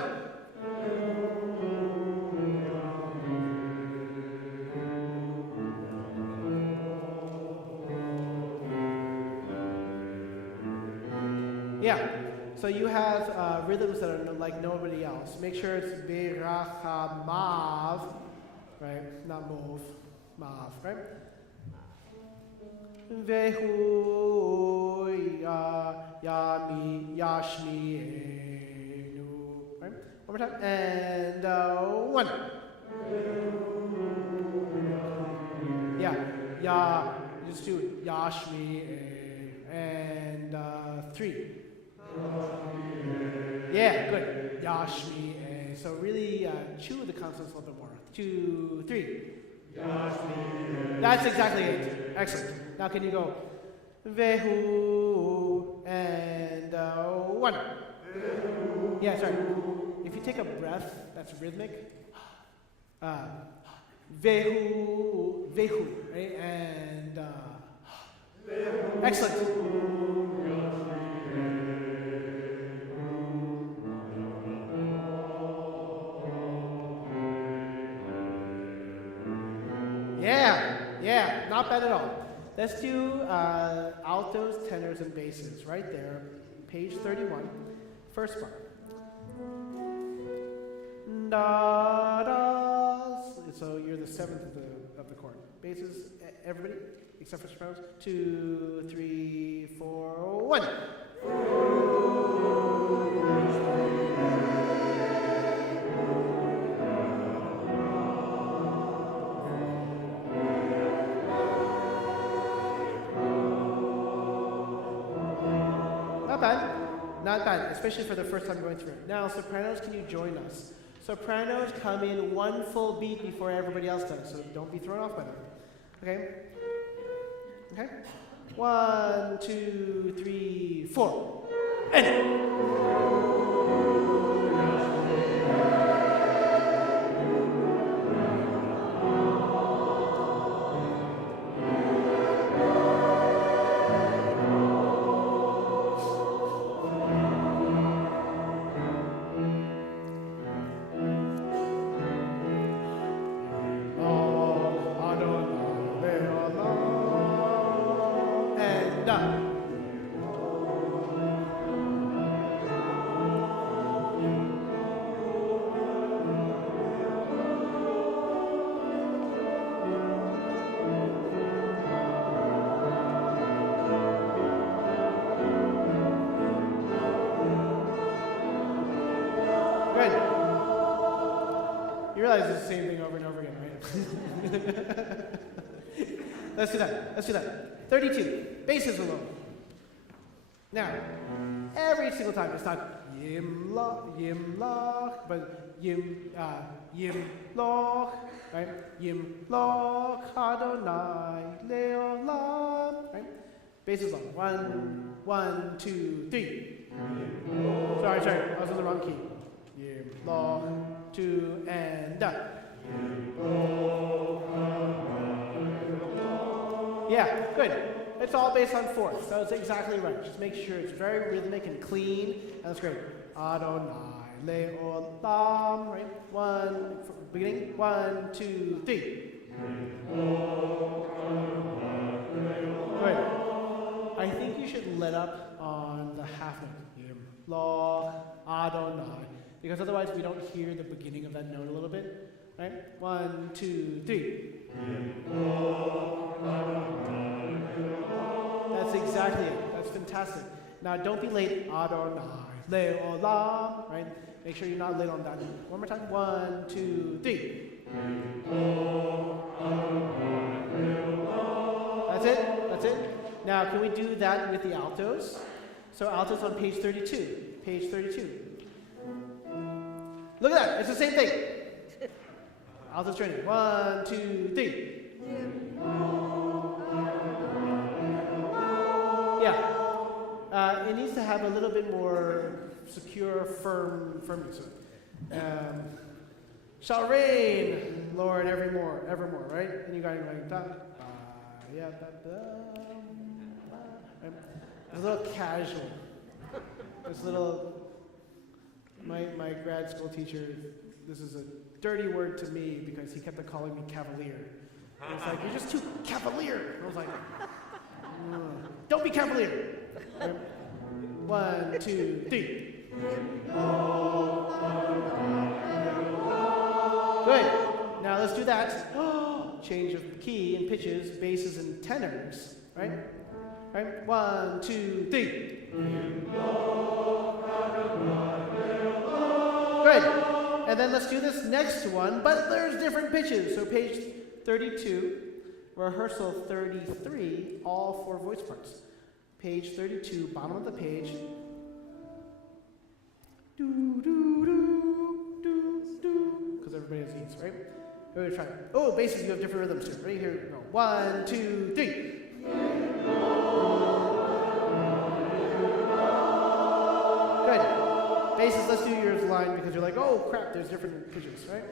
Yeah, so you have rhythms that are like nobody else. Make sure it's berachamav. Right, not move, mav, right? Vehu yami yashmi enu. Right? One more time. And 1. Yeah, ya. You just do yashmi and 3. Yeah, good. Yashmi. So really chew the consonants a little bit more. 2, 3. That's exactly it. Excellent. Now can you go Vehu and 1. Yeah, sorry. If you take a breath that's rhythmic, Vehu, Vehu, right? And Excellent. Yeah, not bad at all. Let's do altos, tenors, and basses right there. Page 31, first part. Da, da. So you're the seventh of the chord. Basses, everybody, except for sopranos. 2, 3, 4, 1. Not bad, especially for the first time going through it. Now, sopranos, can you join us? Sopranos come in one full beat before everybody else does, so don't be thrown off by that. Okay? Okay? 1, 2, 3, 4. And you realize it's the same thing over and over again, right? Let's do that. 32. Basses alone. Now, every single time it's not yim la, but yim loch, right? Yim loch Adonai leolam, right? Basses alone. 1, 2, 3. Sorry, I was on the wrong key. Yim loch. 2 and yeah, good. It's all based on fourths, so it's exactly right. Just make sure it's very rhythmic and clean, and that's great. Adonai leolam, right? One, beginning. 1, 2, 3. Good. I think you should let up on the half note. Yim lo Adonai. Because otherwise we don't hear the beginning of that note a little bit, right? 1, 2, 3. That's exactly it. That's fantastic. Now don't be late. Adonai, leolam, right? Make sure you're not late on that. One more time. 1, 2, 3. That's it. Now can we do that with the altos? So altos on page 32. Page 32. Look at that, it's the same thing. Altos training. 1, 2, 3. Yeah. It needs to have a little bit more secure, firmness. Shall reign, Lord, evermore, right? And you got it like that. Yeah, right? It's a little casual. It's a little. My grad school teacher, this is a dirty word to me because he kept calling me cavalier. And it's like, you're just too cavalier. And I was like, don't be cavalier. 1, 2, 3. Good. Now let's do that. Change of key and pitches, basses and tenors. Right? 1, 2, 3. Good. And then let's do this next one, but there's different pitches. So page 32, rehearsal 33, all 4 voice parts. Page 32, bottom of the page. Do, do, do, do, do. Because everybody has these, right? We're going to try it. Oh, basses, you have different rhythms too. Right here we go. 1, 2, 3. Good. Basses, let's do yours line because you're like, oh crap, there's different pitches, right?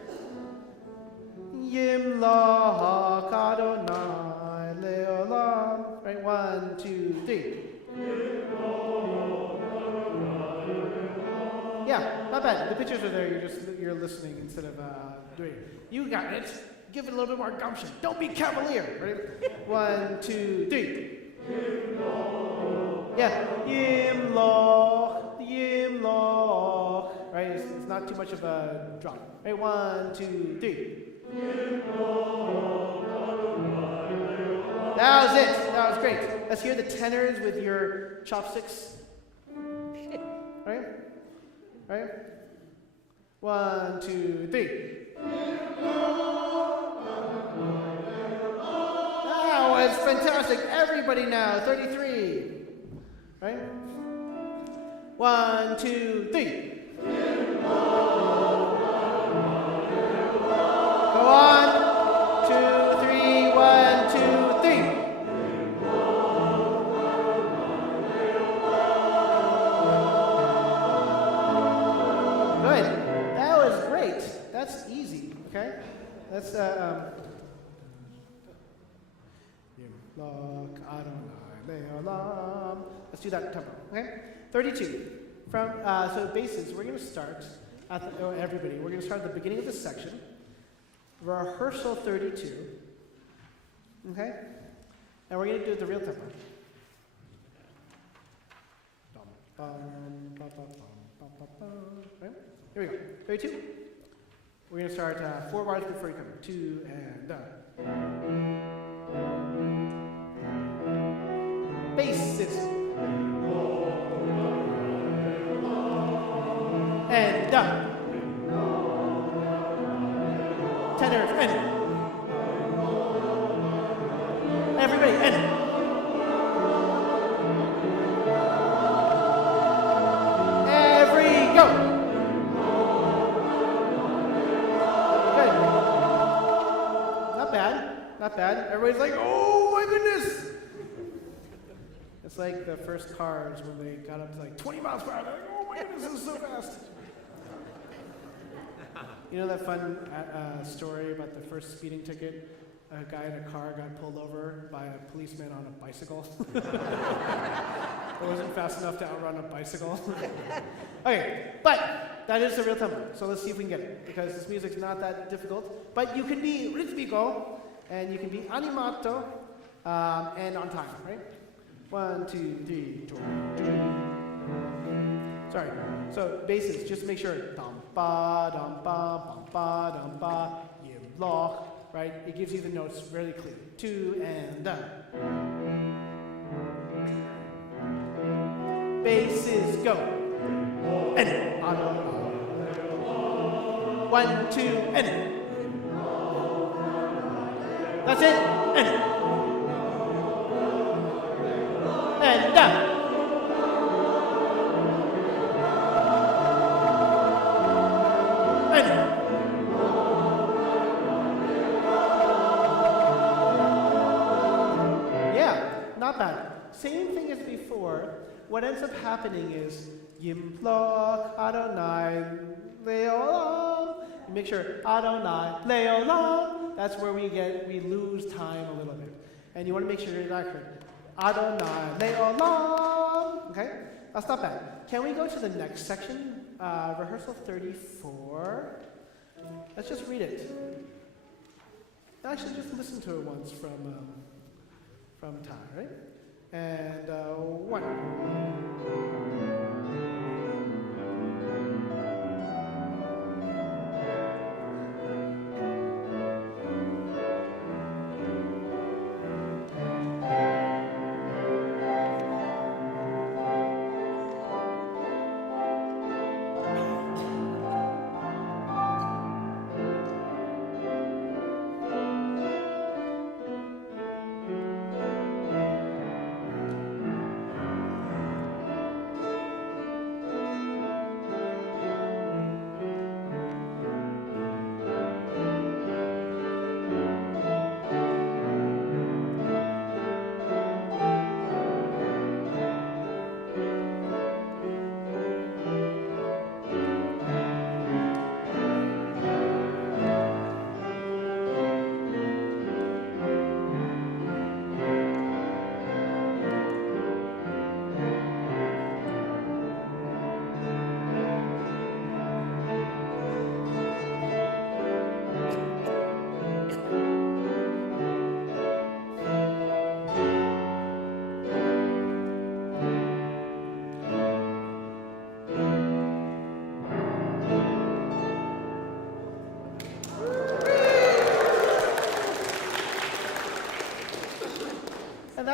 Yim la Adonai leolam. Right? 1, 2, 3. Yeah, not bad. The pictures are there. You're listening instead of doing it. You got it. Give it a little bit more gumption. Don't be cavalier. Ready? 1, 2, 3. Yeah. Yimloch. Yimloch. Right? It's not too much of a drop. Right? 1, 2, 3. That was it. That was great. Let's hear the tenors with your chopsticks. Right? Right? 1, 2, 3. That was fantastic. Everybody now. 33. Right? 1, 2, 3. Go on. 2, 3. 1, 2, 3. Good. That was great. That's easy. Okay. Let's let's do that tempo. Okay. 32. From so basses. We're going to start at everybody. We're going to start at the beginning of this section. Rehearsal 32. Okay. And we're going to do the real tempo. Right? Here we go. 32. We're going to start 4 bars before you come in. 2 and basses. And tenors and everybody and go. Good. Not bad. Not bad. Everybody's like, oh my goodness. It's like the first cars when they got up to like 20 miles per hour. They're like, oh my goodness, this is so fast. You know that fun story about the first speeding ticket? A guy in a car got pulled over by a policeman on a bicycle. It wasn't fast enough to outrun a bicycle. Okay, but that is the real tempo. So let's see if we can get it, because this music's not that difficult. But you can be ritmico, and you can be animato, and on time, right? 1, 2, 3, 4. Sorry. So basses, just make sure. Dum ba dum ba bum ba dum ba yim loch. Right? It gives you the notes very clearly. 2 and basses go. And 1, 2 and that's it. And not bad. Same thing as before. What ends up happening is Yimloch Adonai Leolam. You make sure Adonai Leolam. That's where we lose time a little bit. And you want to make sure you're accurate. Adonai Leolam. Okay? That's not bad. Can we go to the next section? Rehearsal 34. Let's just read it. Actually, just listen to it once from time, right? And 1.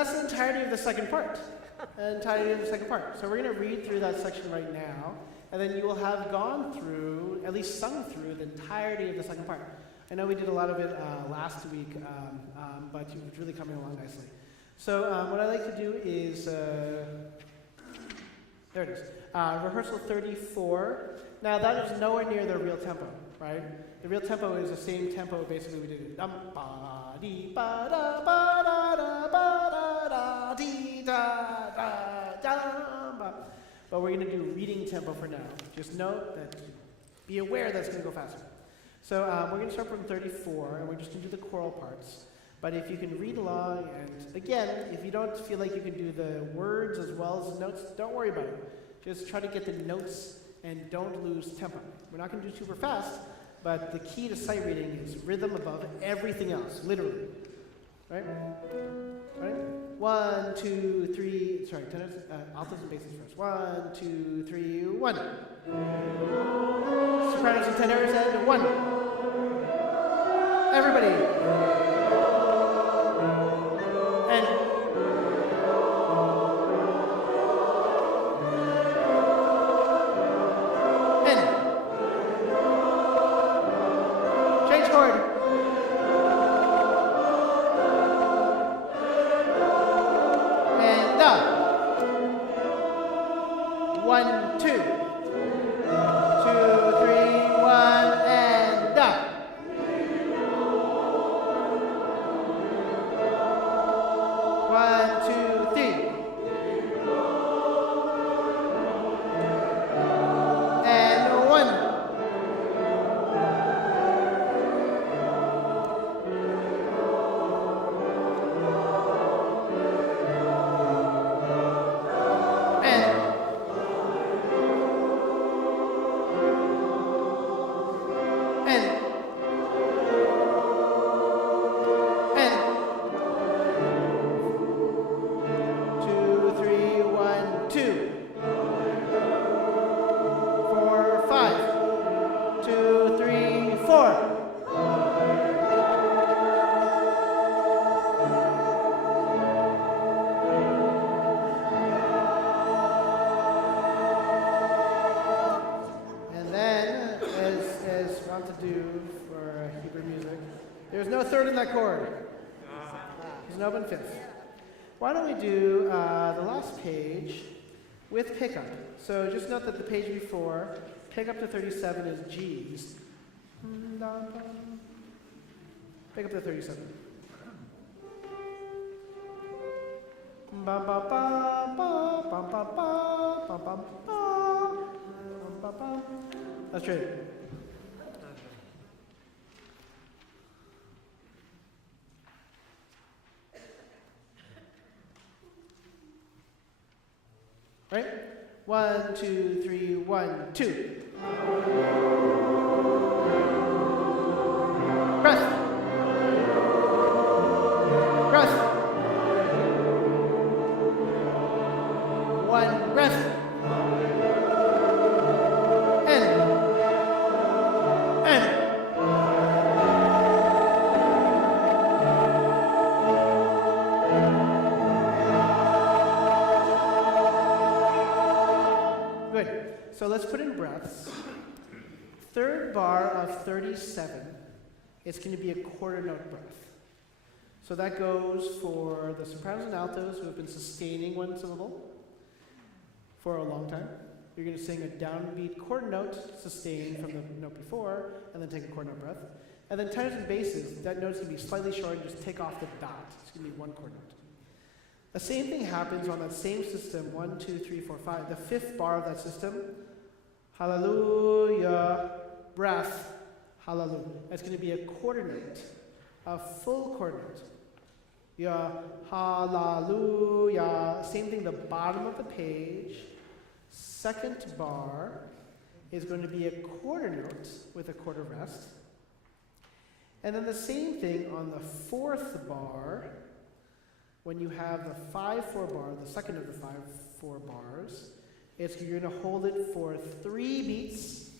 that's the entirety of the second part. So we're going to read through that section right now, and then you will have gone through, at least sung through, the entirety of the second part. I know we did a lot of it last week, but you're really coming along nicely. So what I like to do is, there it is, rehearsal 34. Now that is nowhere near the real tempo, right? The real tempo is the same tempo basically we did it. But we're going to do reading tempo for now. Just note that, be aware that it's going to go faster. So we're going to start from 34, and we're just going to do the choral parts. But if you can read along, and again, if you don't feel like you can do the words as well as the notes, don't worry about it. Just try to get the notes and don't lose tempo. We're not going to do super fast, but the key to sight reading is rhythm above everything else, literally. Right? Right? 1, 2, 3, sorry, tenors, altos and basses first. 1, 2, 3, 1. Sopranos and tenors, and 1. Everybody. And change chord. And up. 1, 2. 2, 3, 1, and up. Why don't we do the last page with pickup? So just note that the page before, pickup to 37 is G's. Pick up to 37. Let's try it. Right? 1, 2, 3, 1, 2. Breath. Breath. 1 breath. So let's put in breaths. Third bar of 37, it's going to be a quarter note breath. So that goes for the sopranos and altos who have been sustaining one syllable for a long time. You're going to sing a downbeat quarter note, sustain from the note before, and then take a quarter note breath. And then tenors and basses, that note's going to be slightly short and just take off the dot. It's going to be 1 quarter note. The same thing happens on that same system, 1, 2, 3, 4, 5. The fifth bar of that system, hallelujah, breath, hallelujah. That's going to be a quarter note, a full quarter note. Yeah, hallelujah. Same thing, the bottom of the page, second bar is going to be a quarter note with a quarter rest. And then the same thing on the fourth bar, when you have the 5-4 bar, the second of the 5-4 bars, you're going to hold it for 3 beats,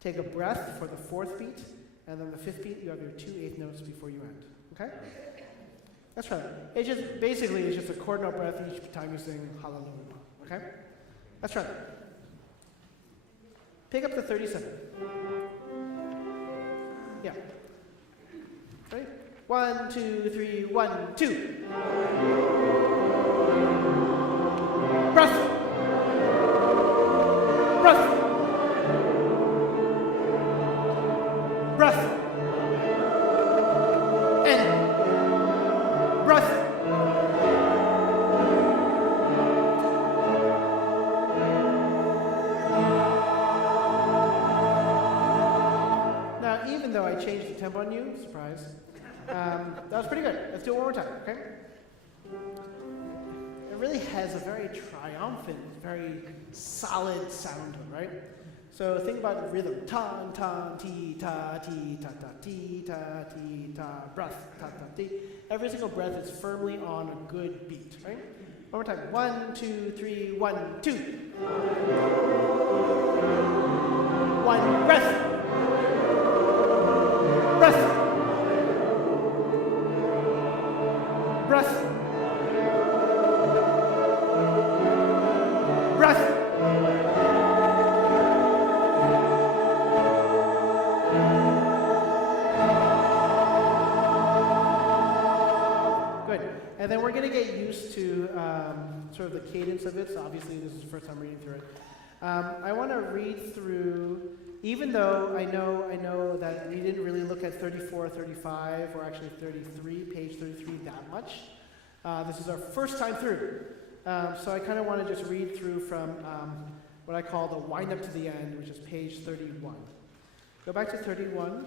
take a breath for the 4th beat, and then the 5th beat, you have your 2 8th notes before you end. Okay? Let's try that. It's just a chord note breath each time you sing Hallelujah. Okay? Let's try that. Pick up the 37. Yeah. Ready? 1, 2, 3, 1, 2. Breath. Breath. Breath. And breath. Now, even though I changed the tempo on you, surprise, that was pretty good. Let's do it one more time, okay? It really has a very triumphant, very solid sound to it, right? So think about the rhythm. Tan, tan, ti, ta, ti, ta, breath, ta, ta, ti. Every single breath is firmly on a good beat, right? One more time. 1, 2, 3, 1, 2. 1, breath. Breath. Breath. Breath. Good. And then we're going to get used to sort of the cadence of it. So obviously this is the first time reading through it. I want to read through, even though I know that we didn't really look at 34, 35, or actually 33, page 33 that much. This is our first time through. So I kind of want to just read through from what I call the wind up to the end, which is page 31. Go back to 31.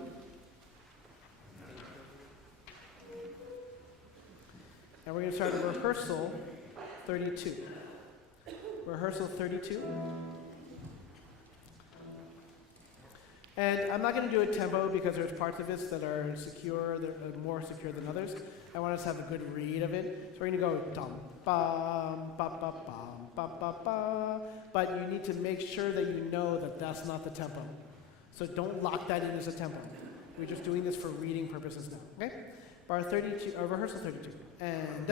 And we're going to start at rehearsal 32. Rehearsal 32. And I'm not going to do a tempo because there's parts of it that are secure, that are more secure than others. I want us to have a good read of it. So we're going to go dum, bum, ba, ba, bum, ba, ba, ba. But you need to make sure that you know that that's not the tempo. So don't lock that in as a tempo. We're just doing this for reading purposes now. Okay? Bar 32, rehearsal 32. And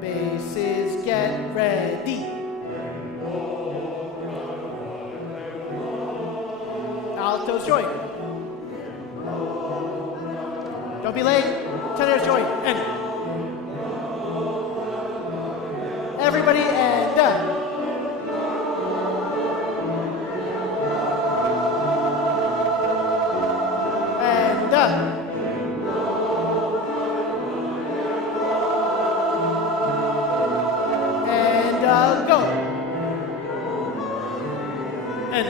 basses get ready. Altos join. Don't be late. Tenors join. And everybody and go. And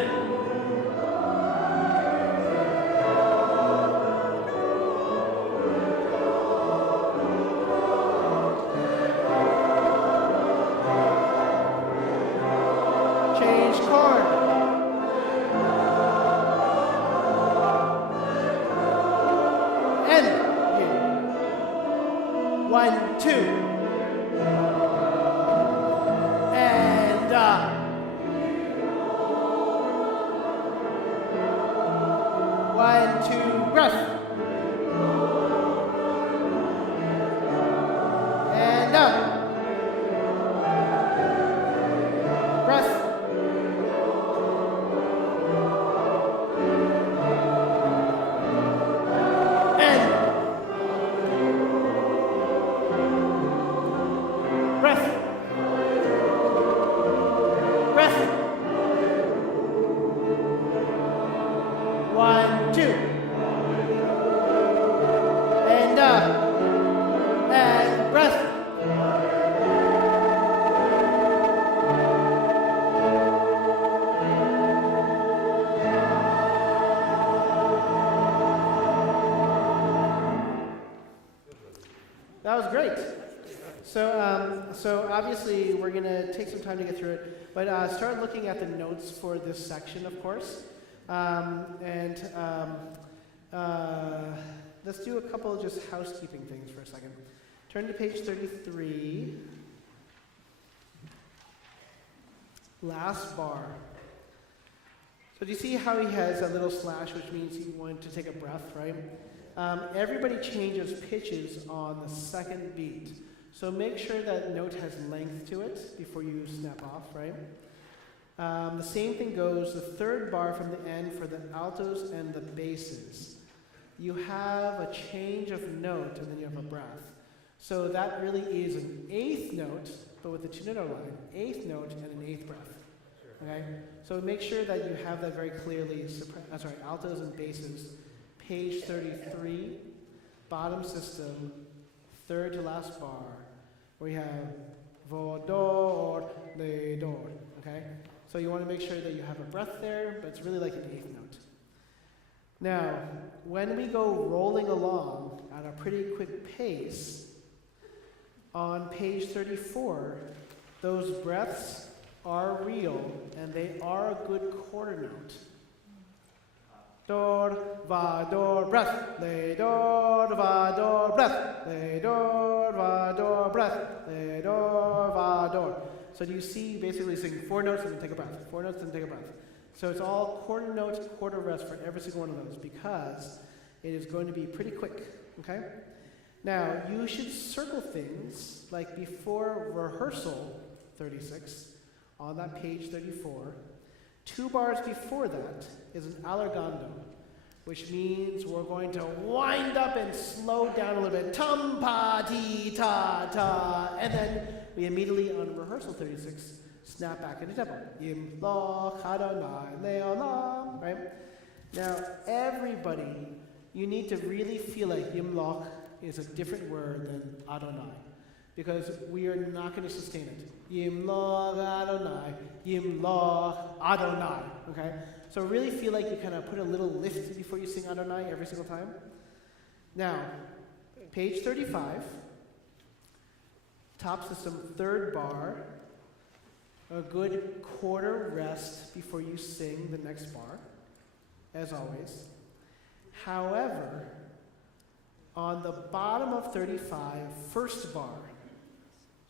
that was great. So obviously we're going to take some time to get through it, but start looking at the notes for this section, of course. Let's do a couple of just housekeeping things for a second. Turn to page 33. Last bar. So do you see how he has a little slash, which means he wanted to take a breath, right? everybody changes pitches on the second beat. So make sure that note has length to it before you snap off, right? The same thing goes the third bar from the end for the altos and the basses. You have a change of note and then you have a breath. So that really is an eighth note, but with the two-note line, eighth note and an eighth breath. Okay? So make sure that you have that very clearly. Altos and basses, page 33, bottom system, third to last bar, where you have vo, do, le, do. Okay? So you want to make sure that you have a breath there, but it's really like an eighth note. Now, when we go rolling along at a pretty quick pace, on page 34, those breaths are real and they are a good quarter note. Dor, va, dor, breath, le, dor, va, dor, breath, le, dor, va, dor, breath, le, dor, va, dor. So do you see basically sing 4 notes and then take a breath, 4 notes and then take a breath. So it's all quarter notes, quarter rest for every single one of those because it is going to be pretty quick, okay? Now, you should circle things like before rehearsal 36, on that page 34, 2 bars before that is an allargando, which means we're going to wind up and slow down a little bit. Tum, pa, ti, ta, ta. And then we immediately, on rehearsal 36, snap back into tempo. Yim, lo, Adonai, leolam, right? Now, everybody, you need to really feel like Yim, lo is a different word than Adonai, because we are not going to sustain it. Yim, lo, Adonai, Yim, lo, Adonai, okay? So really feel like you kind of put a little lift before you sing Adonai every single time. Now, page 35, top system, third bar, a good quarter rest before you sing the next bar, as always. However, on the bottom of 35, first bar,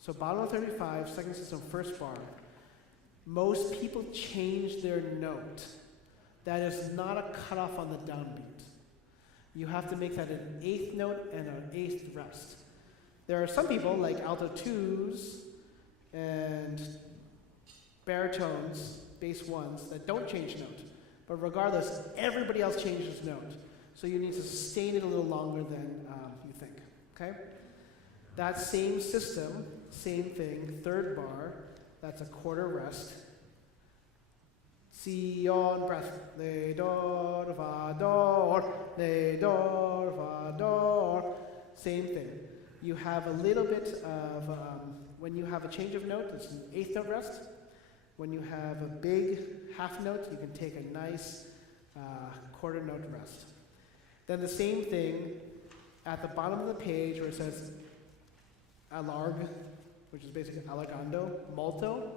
so bottom of 35, second system, first bar, most people change their note. That is not a cutoff on the downbeat. You have to make that an eighth note and an eighth rest. There are some people, like alto 2s and baritones, bass 1s, that don't change note. But regardless, everybody else changes note. So you need to sustain it a little longer than you think, okay? That same system, same thing, third bar, that's a quarter rest. Sion, breath, le, dor, va, dor, le, dor, va, dor. Same thing. You have a little bit of, when you have a change of note, it's an eighth note rest. When you have a big half note, you can take a nice quarter note rest. Then the same thing at the bottom of the page where it says allarg, which is basically allargando, molto.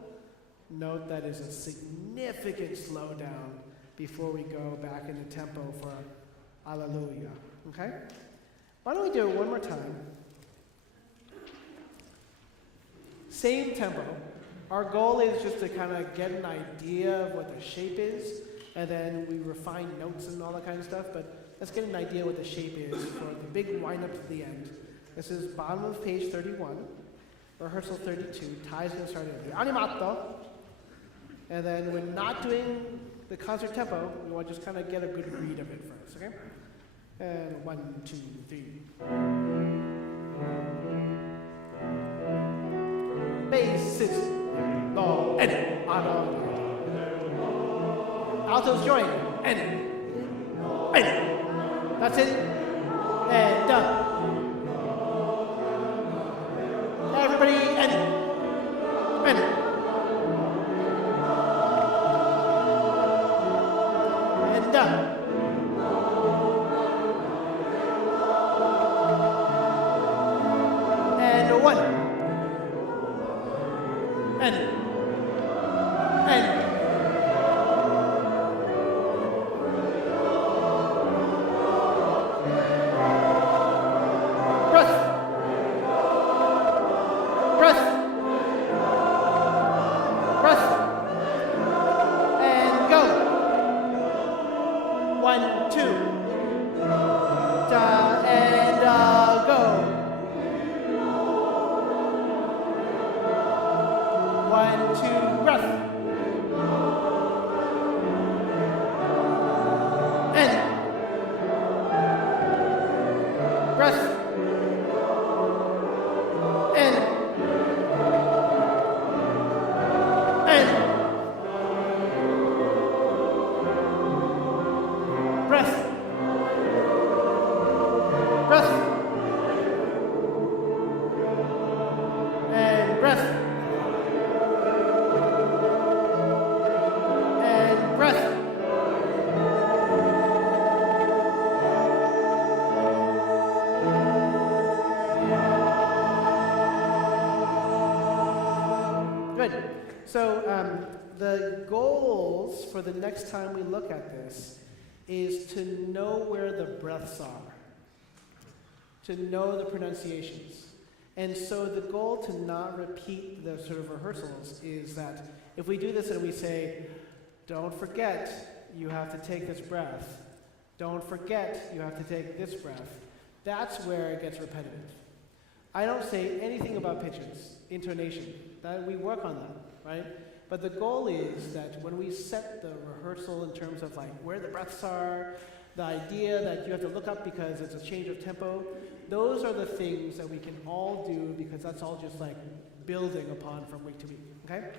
Note that is a significant slowdown before we go back into tempo for Alleluia. Okay? Why don't we do it one more time? Same tempo. Our goal is just to kind of get an idea of what the shape is, and then we refine notes and all that kind of stuff, but let's get an idea what the shape is for the big wind up to the end. This is bottom of page 31, rehearsal 32, Ty's going to start at the animato, and then we're not doing the concert tempo, we want to just kind of get a good read of it first, okay? And 1, 2, 3. Basses, do, and, altos join, and. That's it. And done. Everybody, and done. And 1. And. And go. 1, 2. Da. 1, 2, breath. In. Breath. In. In. Breath. Breath. And breath. And breath. Good. So the goals for the next time we look at this is to know where the breaths are, to know the pronunciations. And so the goal to not repeat the sort of rehearsals is that if we do this and we say, don't forget you have to take this breath, don't forget you have to take this breath, that's where it gets repetitive. I don't say anything about pitches, intonation, that we work on that, right? But the goal is that when we set the rehearsal in terms of like where the breaths are, the idea that you have to look up because it's a change of tempo, those are the things that we can all do because that's all just like building upon from week to week, okay?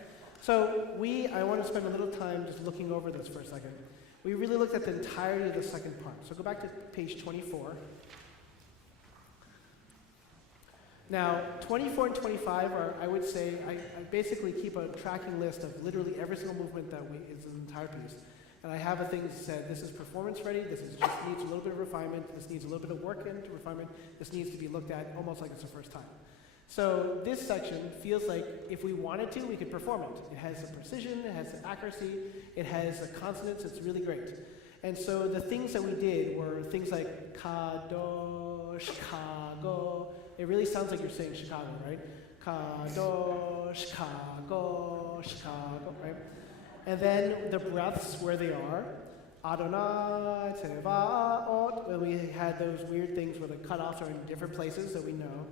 So I want to spend a little time just looking over this for a second. We really looked at the entirety of the second part. So go back to page 24. Now, 24 and 25 are, I would say, I basically keep a tracking list of literally every single movement that is an entire piece. And I have a thing that said, this is performance ready, this is just needs a little bit of refinement, this needs a little bit of work into refinement, this needs to be looked at almost like it's the first time. So this section feels like if we wanted to, we could perform it. It has the precision, it has the accuracy, it has the consonants, it's really great. And so the things that we did were things like Kado, Chicago. It really sounds like you're saying Chicago, right? Kado, Chicago, Chicago, right? And then the breaths where they are. Adonai, Tsevaot, when we had those weird things where the cutoffs are in different places that we know.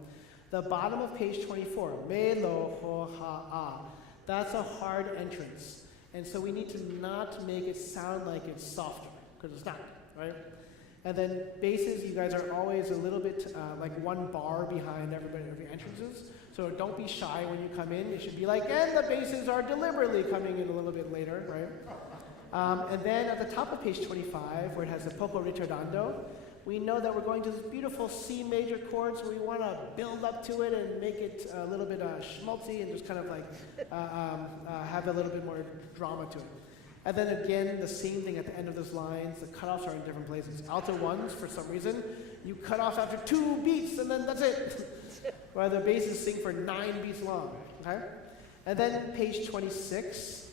The bottom of page 24, Melo ho ha ah. That's a hard entrance. And so we need to not make it sound like it's softer, because it's not, right? And then basses, you guys are always a little bit like one bar behind every entrances. So don't be shy when you come in. It should be like, and the basses are deliberately coming in a little bit later, right? And then at the top of page 25, where it has the poco ritardando, we know that we're going to this beautiful C major chord, so we want to build up to it and make it a little bit schmaltzy and just kind of like have a little bit more drama to it. And then again, the same thing at the end of those lines. The cutoffs are in different places. Alto ones, for some reason, you cut off after 2 beats, and then that's it. While the basses sing for 9 beats long. Okay? And then page 26.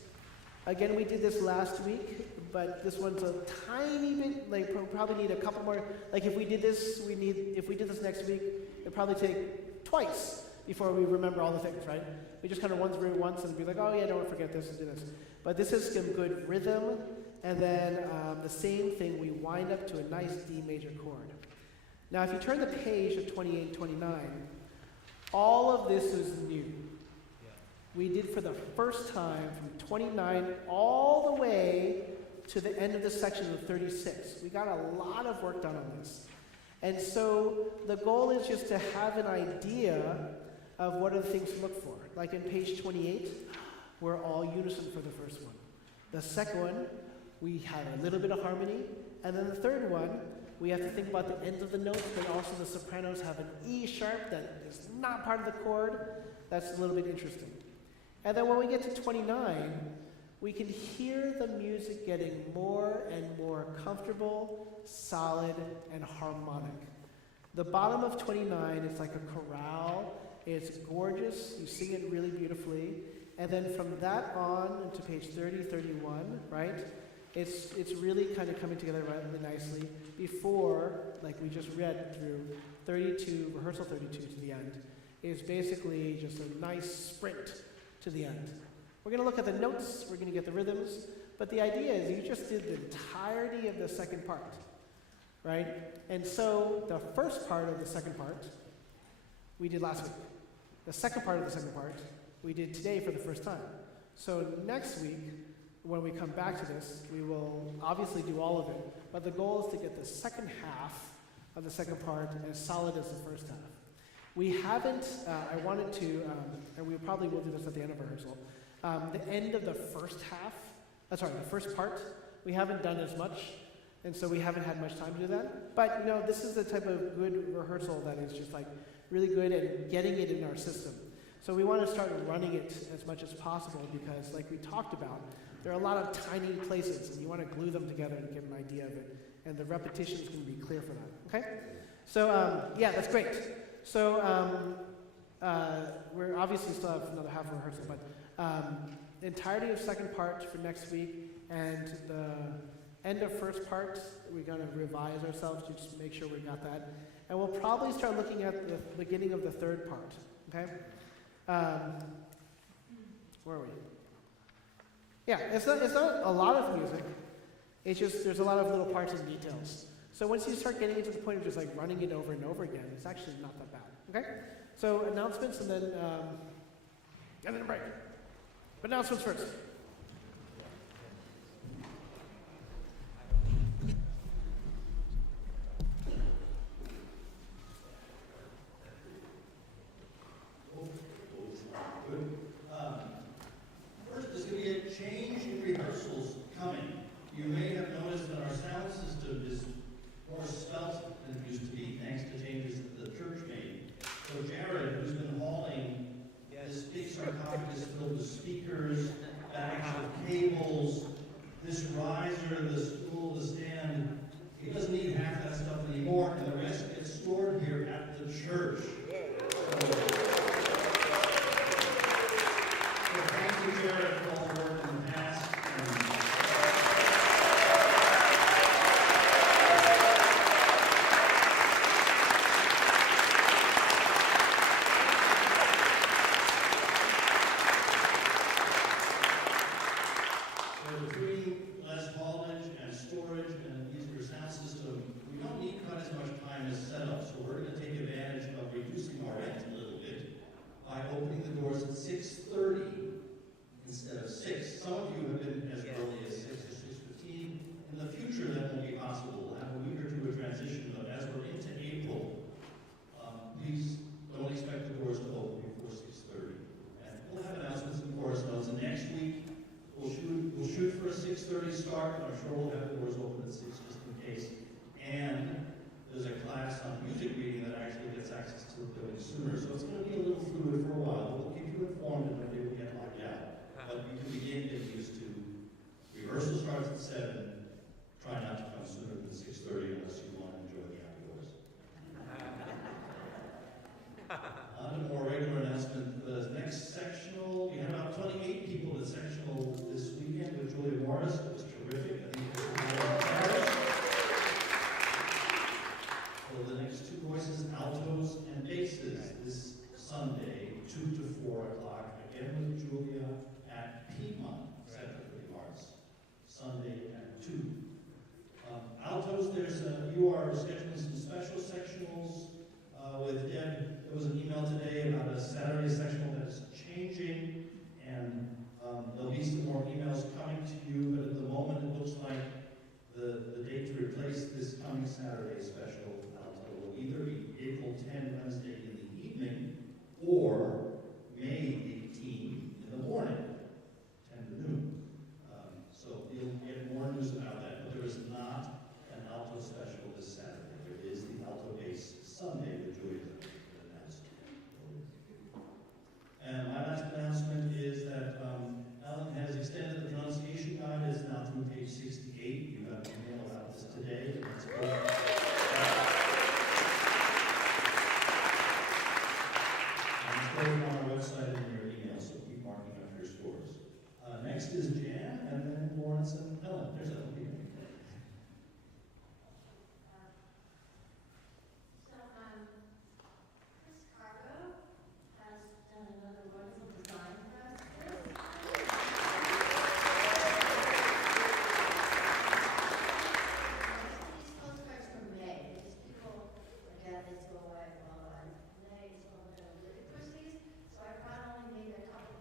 Again, we did this last week, but this one's a tiny bit. Like, probably need a couple more. Like, if we did this, if we did this next week, it'd probably take twice before we remember all the things, right? We just kind of run through it once and be like, oh yeah, don't forget this and do this. But this is some good rhythm, and then the same thing, we wind up to a nice D major chord. Now, if you turn the page to 28 and 29, all of this is new. We did for the first time from 29 all the way to the end of the section of 36. We got a lot of work done on this. And so the goal is just to have an idea of what are the things to look for. Like in page 28, we're all unison for the first one. The second one, we have a little bit of harmony. And then the third one, we have to think about the ends of the notes, but also the sopranos have an E sharp that is not part of the chord. That's a little bit interesting. And then when we get to 29, we can hear the music getting more and more comfortable, solid, and harmonic. The bottom of 29 is like a chorale. It's gorgeous. You sing it really beautifully. And then from that on into page 30, 31, right? It's really kind of coming together really nicely before, like we just read through 32, rehearsal 32 to the end, is basically just a nice sprint to the end. We're going to look at the notes, we're going to get the rhythms, but the idea is you just did the entirety of the second part, right? And so the first part of the second part, we did last week. The second part of the second part, we did today for the first time. So next week, when we come back to this, we will obviously do all of it, but the goal is to get the second half of the second part as solid as the first half. We haven't, I wanted to, and we probably will do this at the end of rehearsal, the end of the first half, the first part, we haven't done as much, and so we haven't had much time to do that. But, this is the type of good rehearsal that is just like really good at getting it in our system. So we want to start running it as much as possible because, like we talked about, there are a lot of tiny places, and you want to glue them together to get an idea of it, and the repetition is going to be clear for that, okay? So, yeah, that's great. So, we're obviously still have another half of rehearsal, but the entirety of second part for next week, and the end of first part, we're going to revise ourselves to just make sure we got that. And we'll probably start looking at the beginning of the third part, okay? Where are we? Yeah, it's not a lot of music. It's just there's a lot of little parts and details. So once you start getting into the point of just like running it over and over again, it's actually not that bad. Okay? So announcements and then a break. But announcements first. First, there's going to be a change in rehearsals coming. You may have noticed that our sound system is more svelte than it used to be, thanks to changes that the church made. So Jared, who's been hauling this big sarcophagus filled with speakers, bags of cables, this riser, the stool, the stand, he doesn't need half that stuff anymore, and the rest gets stored here at the church. So thank you, Jared, for all the work in the past. So between less haulage and storage and an easier sound system, we don't need quite as much time as setup. So we're going to take advantage of reducing our rent a little bit by opening the doors at 6:30 instead of 6. Some of you have been as early as 6 or 6:15. In the future, that won't be possible. We'll have a week or two of transition, but as we're into April, please don't expect the doors to open before 6:30. And we'll have announcements and chorus notes. And next week, we'll shoot for a 6:30 start, but I'm sure we'll have the doors open at 6 just in case. And there's a class on music reading that actually gets access to the building sooner. So it's going to be a little fluid for a while. We'll keep you informed and maybe we'll get locked out. But you can begin getting used to rehearsal starts at 7. Try not to come sooner than 6:30 unless you want to enjoy the outdoors. On to more regular announcement. The next sectional, we had about 28 people at sectional this weekend with Julia Morris. It was terrific. I think it was Paris. So the next two voices, altos and basses, this Sunday, 2 to 4 o'clock, again with Julia at Piedmont Center for the Arts. Sunday at 2. Altos, you are scheduling some special sectionals with Deb. There was an email today about a Saturday sectional that is changing, and there'll be some more emails coming to you, but at the moment it looks like the date to replace this coming Saturday special alto will either be April 10, Wednesday in the evening, or May 18 in the morning, 10 to noon. So you'll get more news about that, but there is not an alto special this Saturday. There is the alto bass Sunday with Julia announced. And my last announcement is that Ellen has extended the pronunciation guide. It's now through page 68. You got an email about this today. It's posted on our website and in your email, so keep marking up your scores. Next is Jan, and then Lawrence and Ellen. There's Ellen. So I probably made a couple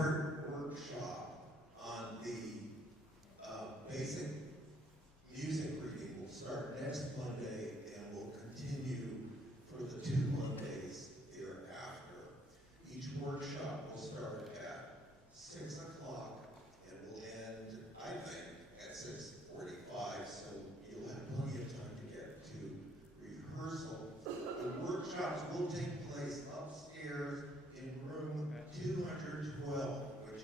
two-part workshop on the basic music reading will start next Monday and will continue for the 2 Mondays thereafter. Each workshop will start at 6 o'clock and will end, I think, at 6:45, so you'll have plenty of time to get to rehearsal. The workshops will take place upstairs in room 212, which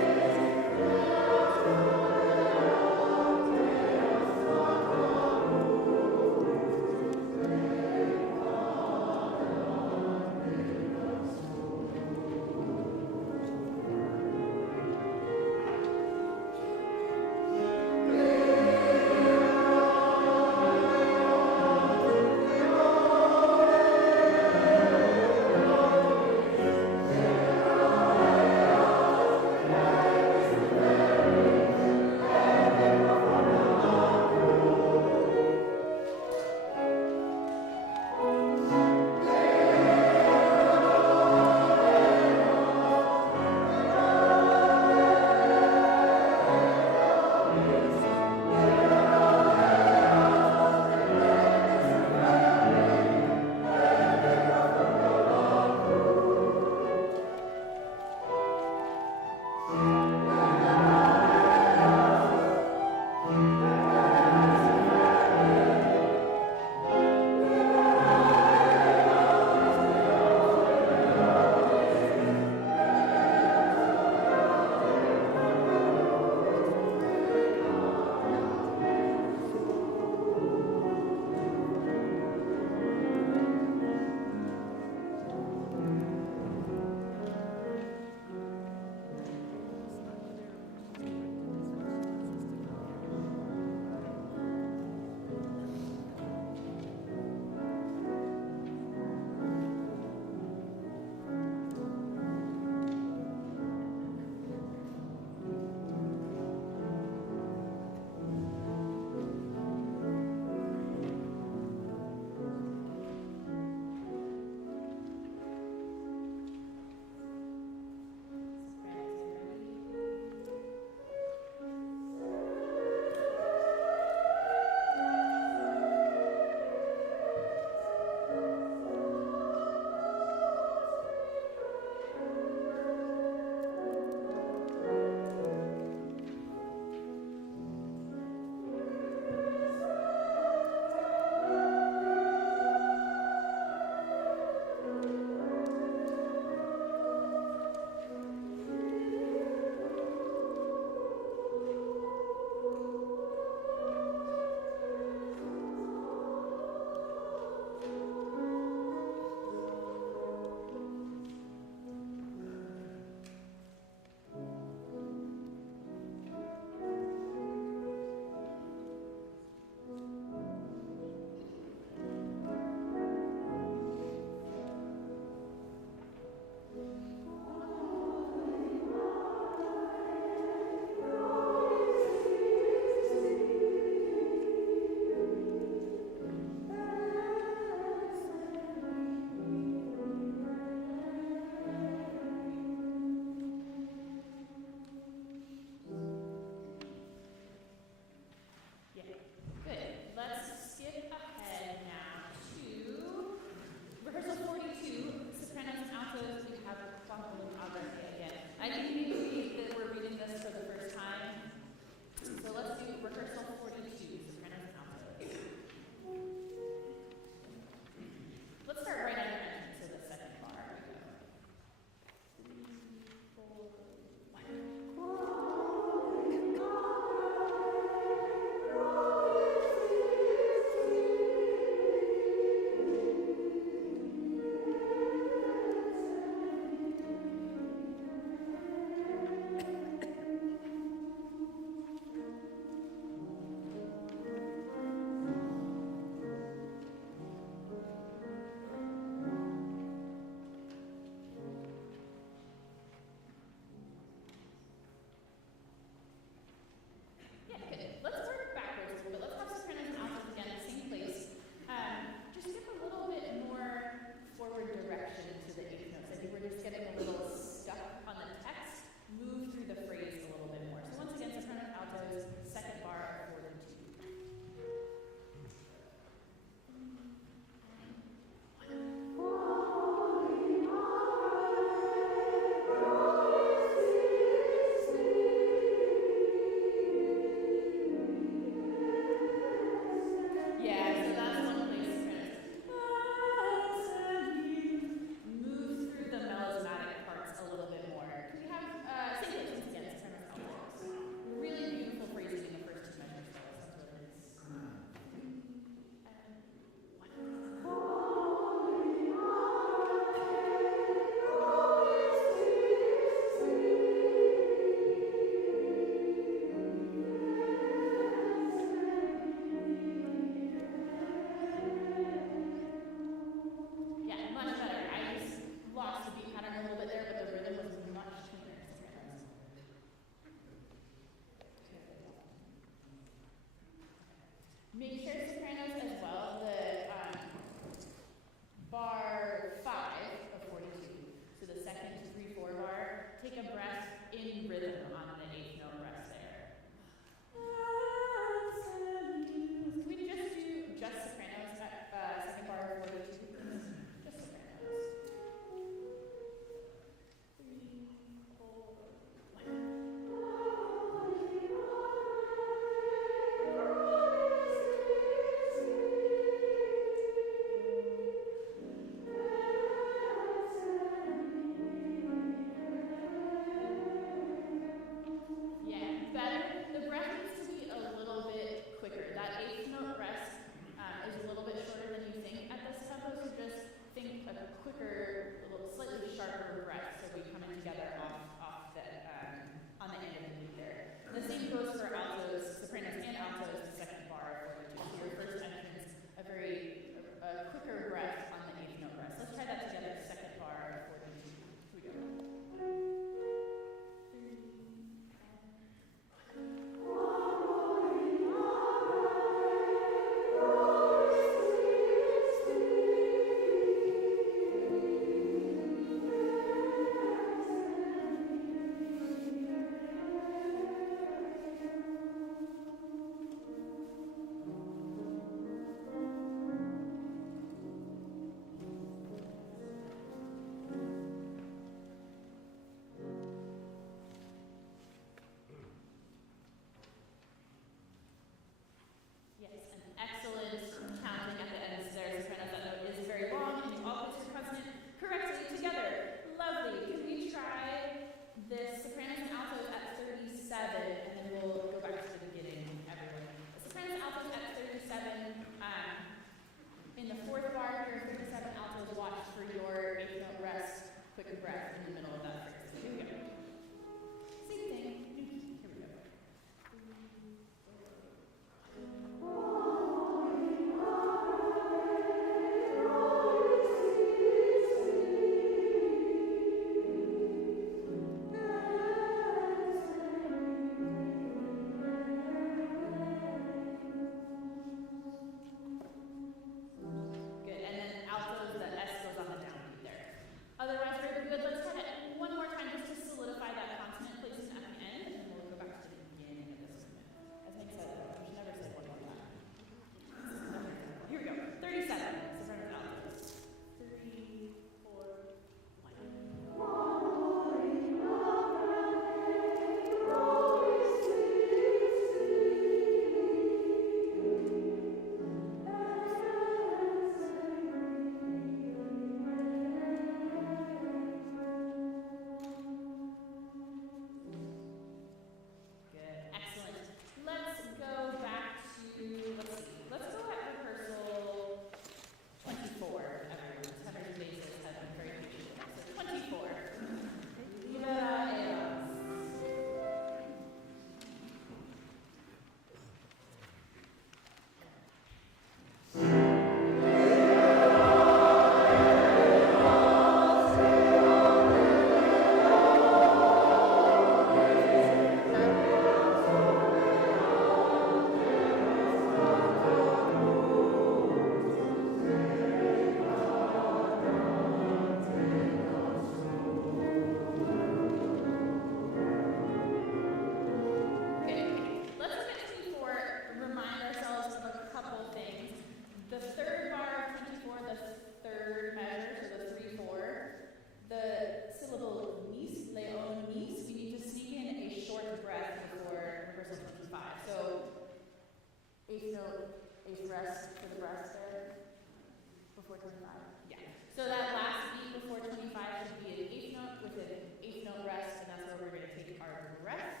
before 25. Yeah. So that last beat before 25 should be an eighth note with an eighth note rest, and that's where we're going to take our breath.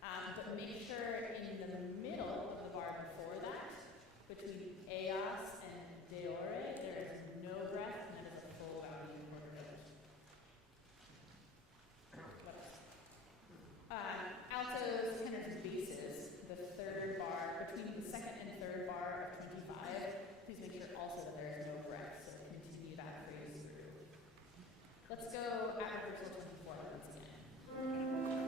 But make sure in the middle of the bar before that, between eos and deore, there is no breath, and that is a full bounding quarter note. What else? Altos, tenors, and basses. The third bar, between the second and third bar of 25, please make sure also that there is no breath, so continue that phrase through. Let's go at rehearsal 24 once again.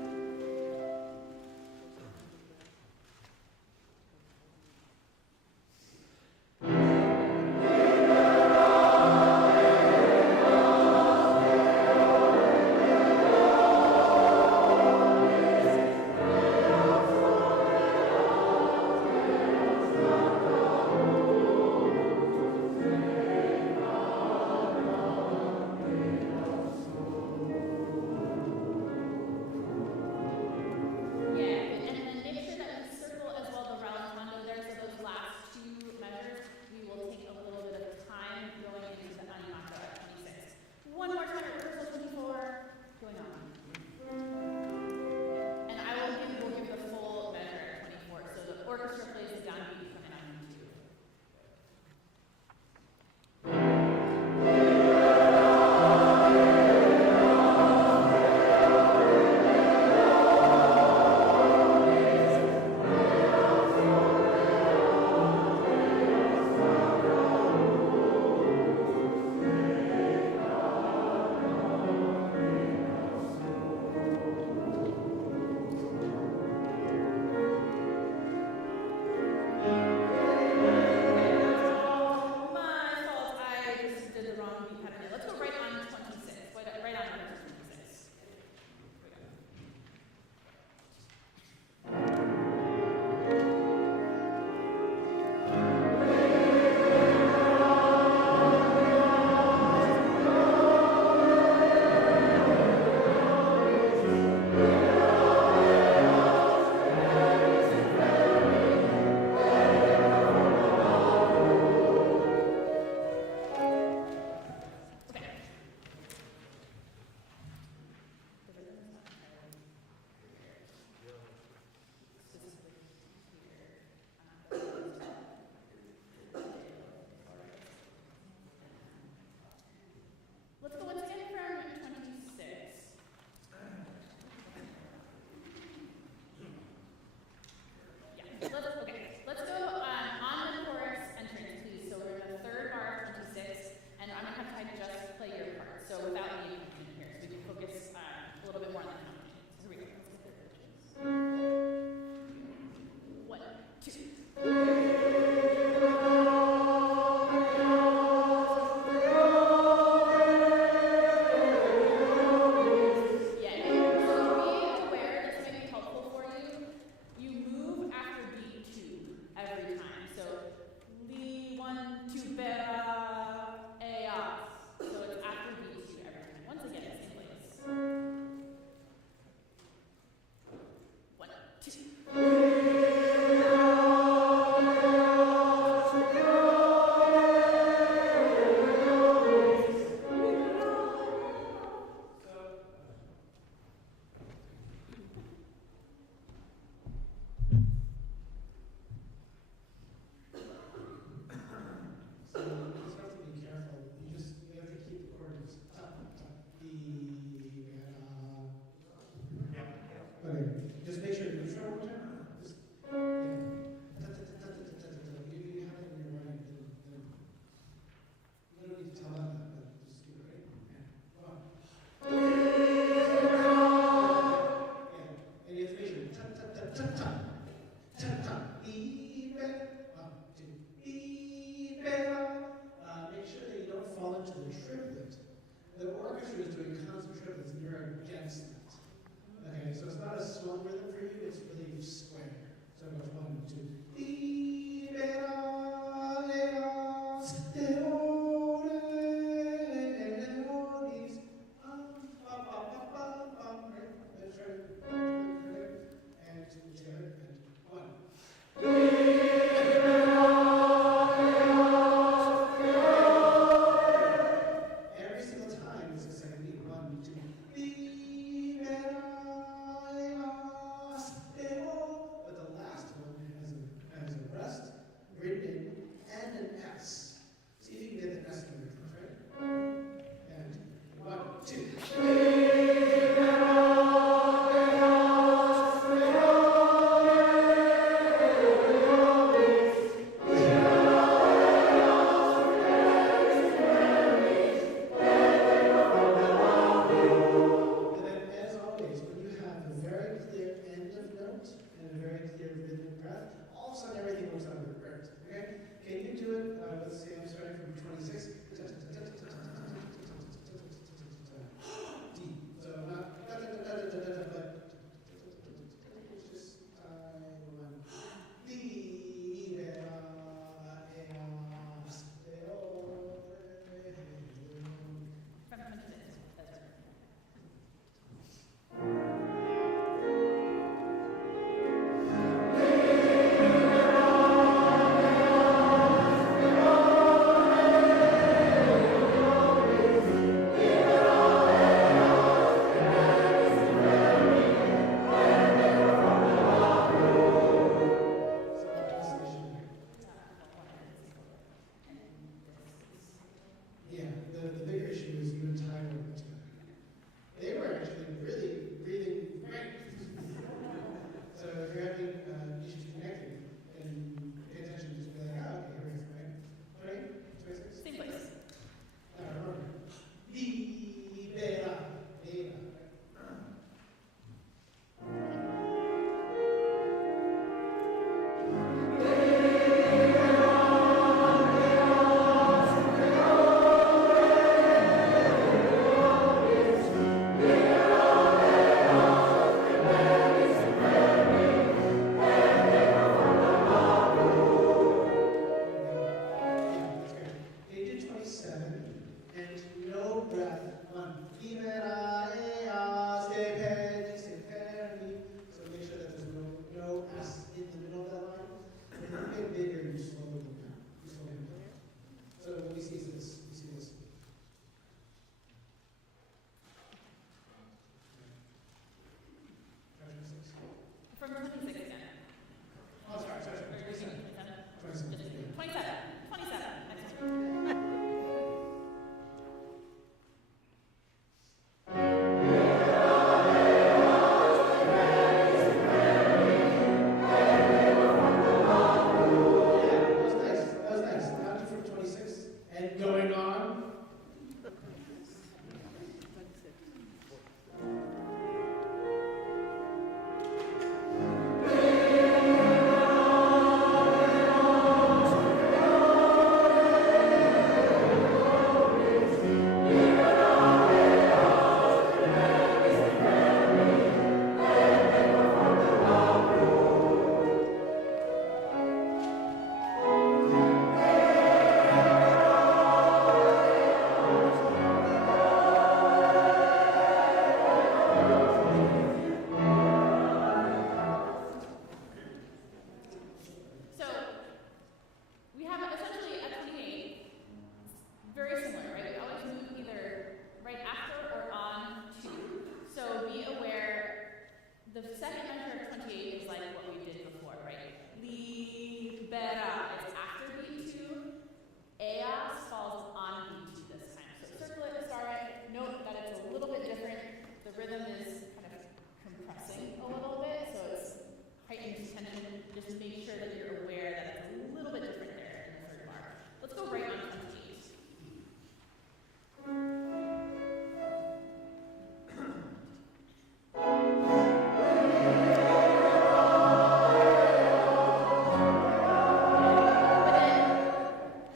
rhythm is kind of compressing a little bit, so it's heightened tension. Just make sure that you're aware that it's a little bit different there in the third bar. Let's go right on 28.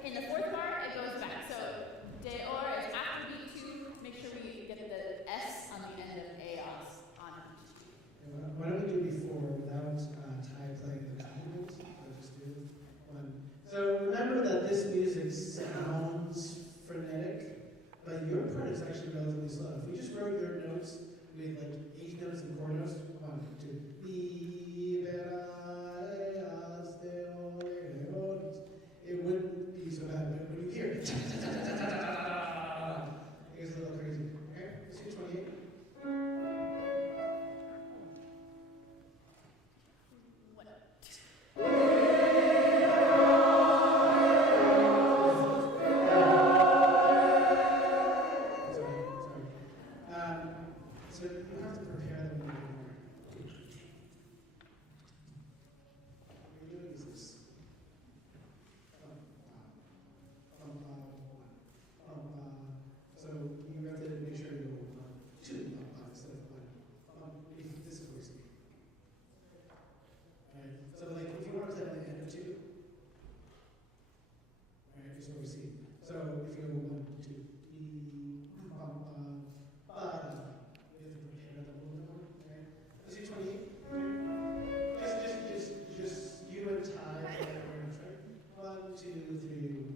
In the fourth bar, it goes back. So, de or is after beat 2. Make sure we get the S on the end of eos on beat 2. Why don't we do before without Ty playing the accompaniment? I'll just do one. So remember that this music sounds frenetic, but your part is actually relatively slow. If we just wrote your notes with like 8 notes and 4 notes, 1, 2, it wouldn't be so bad, but when you hear it, it gets a little crazy. Okay, let's do 28. So you have to prepare them a little more. What you're doing is this. So you have to make sure you go 2 instead of 1. This is where it's me. Alright, so like if you want to play on the end of 2, alright, this is where we see. So if you go 1, 2, 3, you have to prepare them a little bit more. Okay? Let's do 28. Just you and Ty. Right? 1, 2, 3.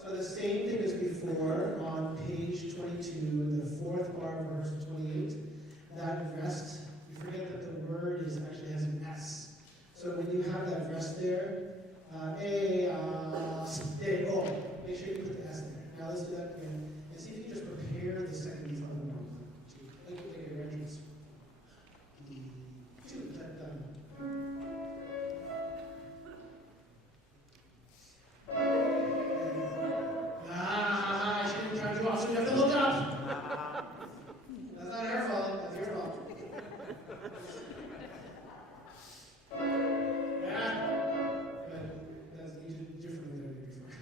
So the same thing as before on page 22, the fourth bar of rehearsal 28. That rest, you forget that the word actually has an S. So when you have that rest there, make sure you put the S there. Now let's do that again. And see if you can just prepare the second beat on the 1, 2. Like your entrance. 2, done. I shouldn't try to do off, so you have to look up. That's not her fault, that's your fault. Yeah. But you did differently than I did before.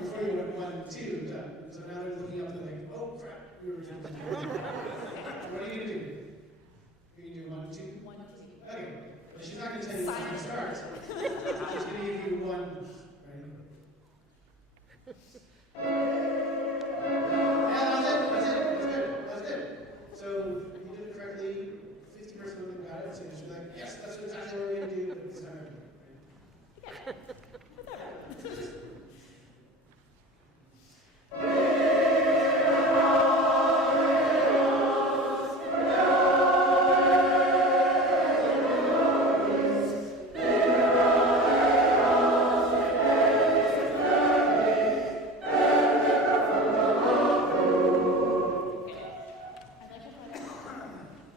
Before you went 1, 2, done. So now they're looking up and like, oh crap, we were just. What are you gonna do? You're gonna do 1, 2? 1, 2. Okay. But she's not gonna tell you when to start. She's gonna give you 1. That's good. So you did it correctly. 50% of them got it. So you should be like, yes, that's exactly what we're gonna do. But this time, right?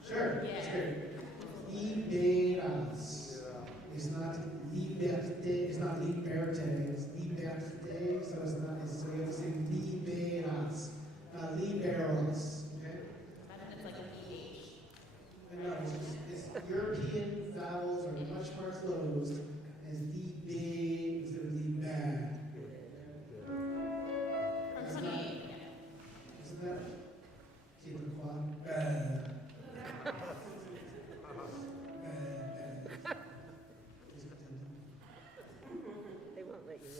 Sure, that's good. Liberas. It's not liberte, it's not liberte, it's liberte, so it's not, so you have to say liberas, not liberos, okay? Imagine it's like an EH. I know, it's European vowels are much more closed as libe instead of libe. Or 28. Isn't that? Québécois. They won't let you in.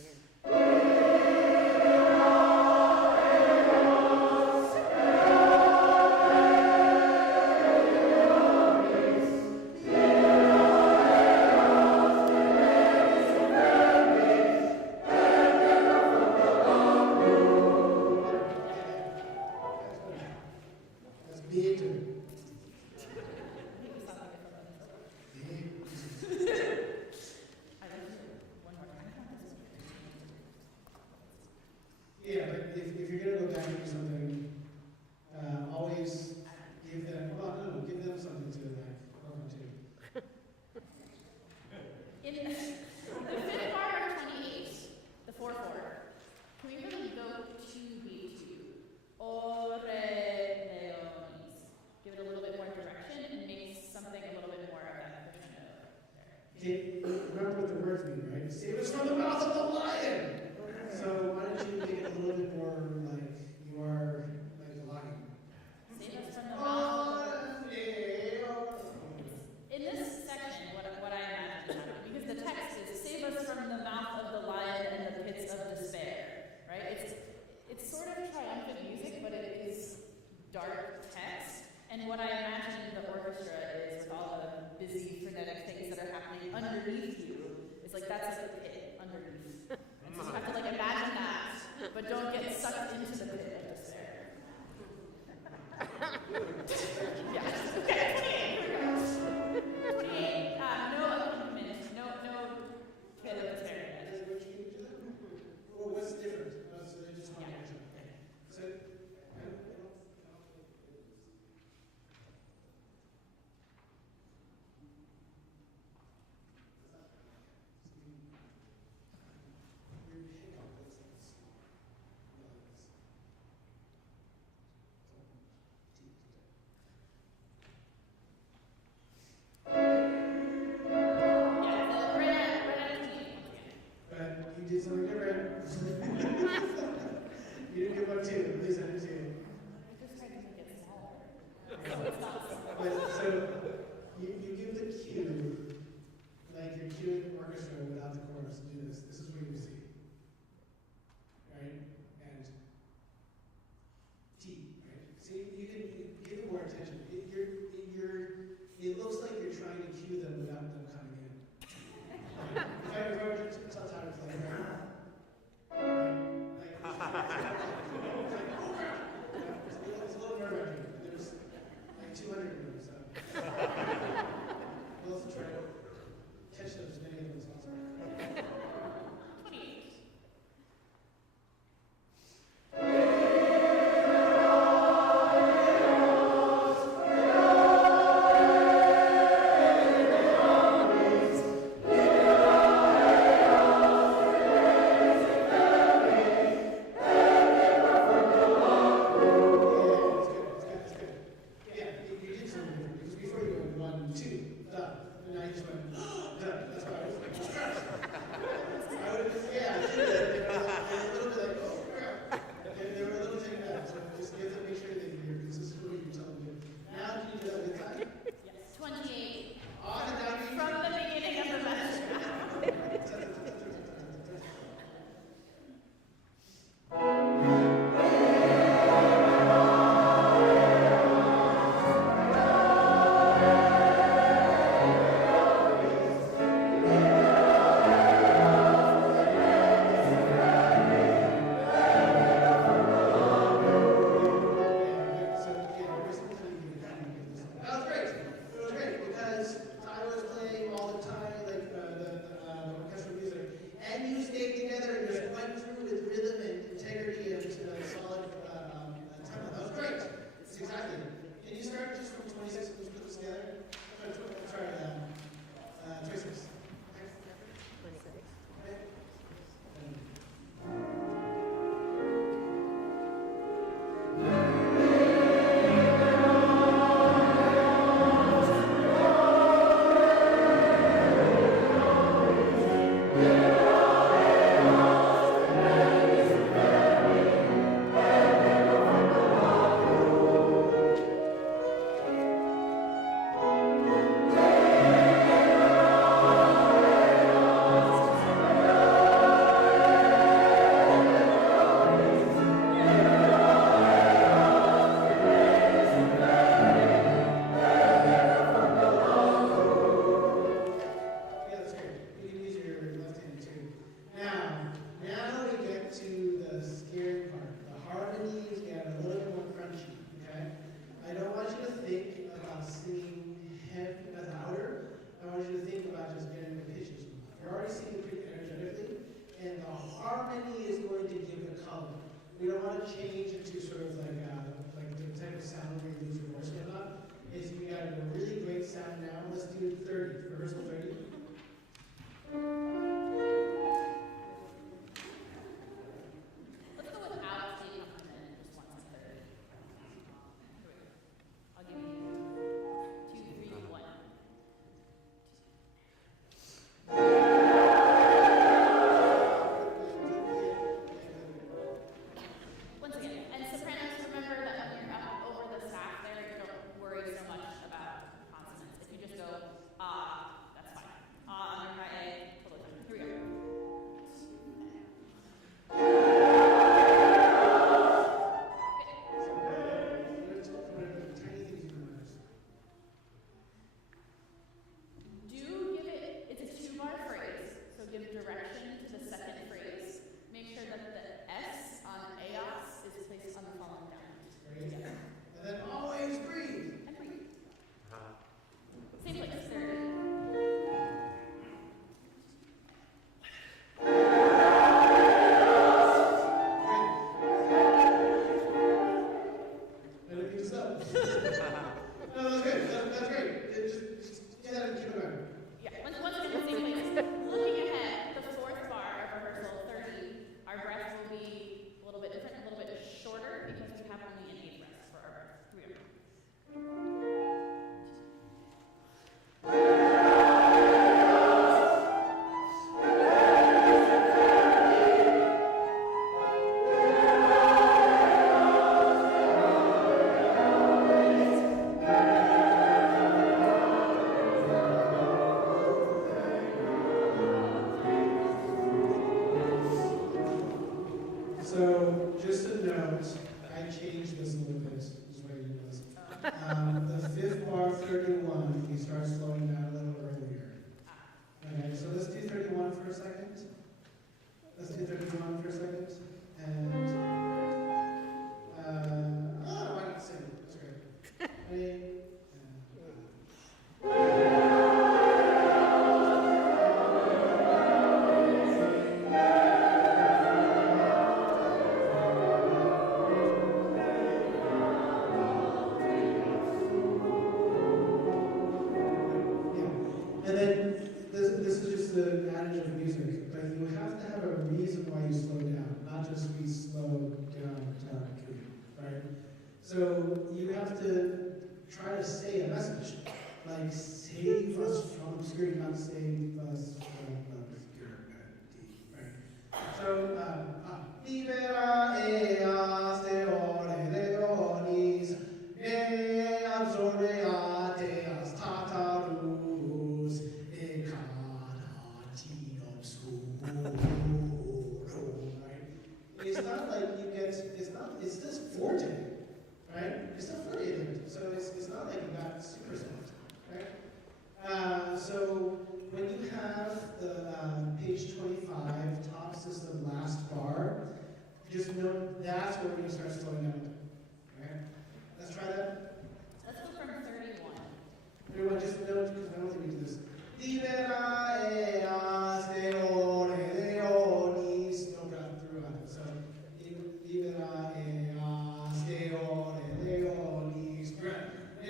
In the fifth bar of 28, the 4/4, can we really go 2/2? Ore leonis. Give it a little bit more direction and make something a little bit more of that crescendo there. Okay, remember what the words mean, right? Save us from the mouth of the lion! So why don't you make it a little bit more like you are like a lion? Save us from the mouth of the In this section, what I imagine is happening, because the text is save us from the mouth of the lion and the pits of despair, right? It's sort of triumphant music, but it is dark text. And what I imagine the orchestra is with all the busy, frenetic things that are happening underneath you, is like that's like the pit underneath. And so you have to like imagine that, but don't get sucked into the pit of despair. Yeah. Okay, 28. No accompaniment, no pit of despair yet. Well, what's different? So they just want to So, but you did something different. You didn't get one too, at least I didn't see it. I just tried to make it smaller. But so you give the cue, like you're cueing the orchestra without the chorus. Do this. This is what you see. Right? And T, right? See, you can give it more attention. It looks like you're trying to cue them without them coming in. Right? If I were to tell how to play, it's a little nerve-wracking. There's like 200 of them, so we'll also try to catch as many of them as possible. 28. Sound now. Let's do 30. Rehearsal 30. Okay, so let's do 31 for a second. Let's do 31 for a second. And, why not sing? That's great. Ready? And then this is just the adage of music, but you have to have a reason why you slow down, not just we slow down, right? So you have to try to say a message, like save us from obscurity, not save us from obscurity, right? So, libera eas de ore leonis, e absorbeate as tatarus, e canati obscuro, right? It's not like you get, it's just forte, right? It's not forte there, so it's not like you got super soft, right? So when you have the page 25, top system last bar, just note that's where we're going to start slowing down. Okay? Let's try that. Let's go from 31. Everyone just note, because I don't think we do this. Libera eas de ore leonis. No breath throughout it. So, libera eas de ore leonis. Breath. E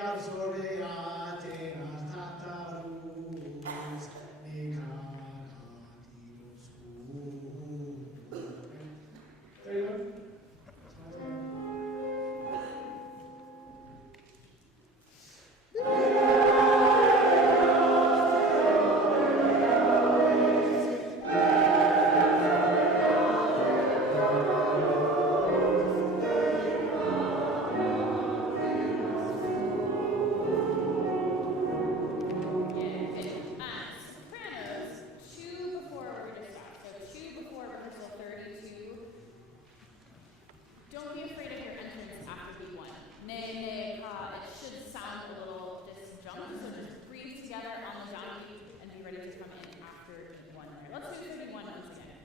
absorbeate as tatarus. E canati obscuro. Okay? 31. Sopranos, 2 before we're going to stop. So 2 before rehearsal 32. Don't be afraid of your entrance after beat 1. Nay, nay, ka. It should sound a little disjunct, so just breathe together on the downbeat and be ready to come in after beat 1 there. Let's do 31 once again.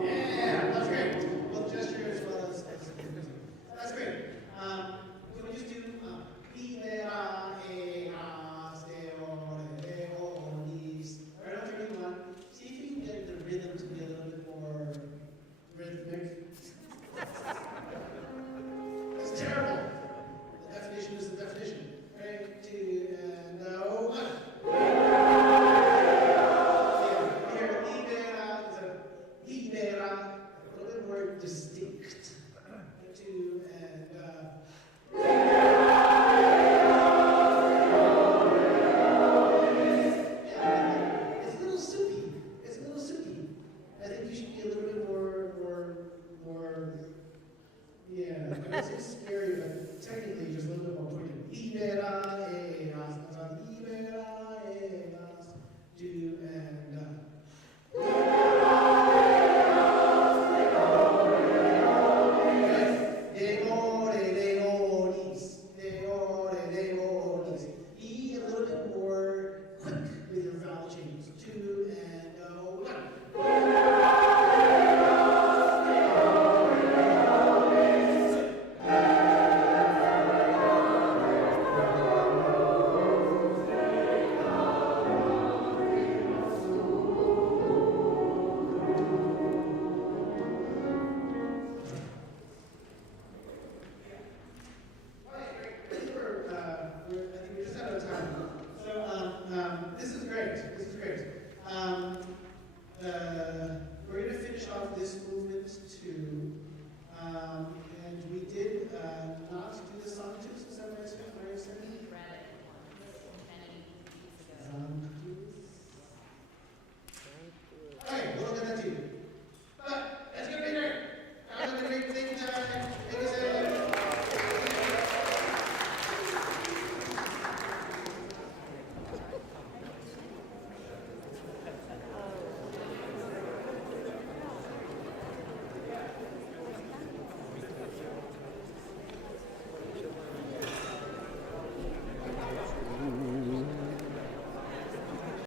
Yeah, that's great. Both gesture as well as music. That's great. Can we just do be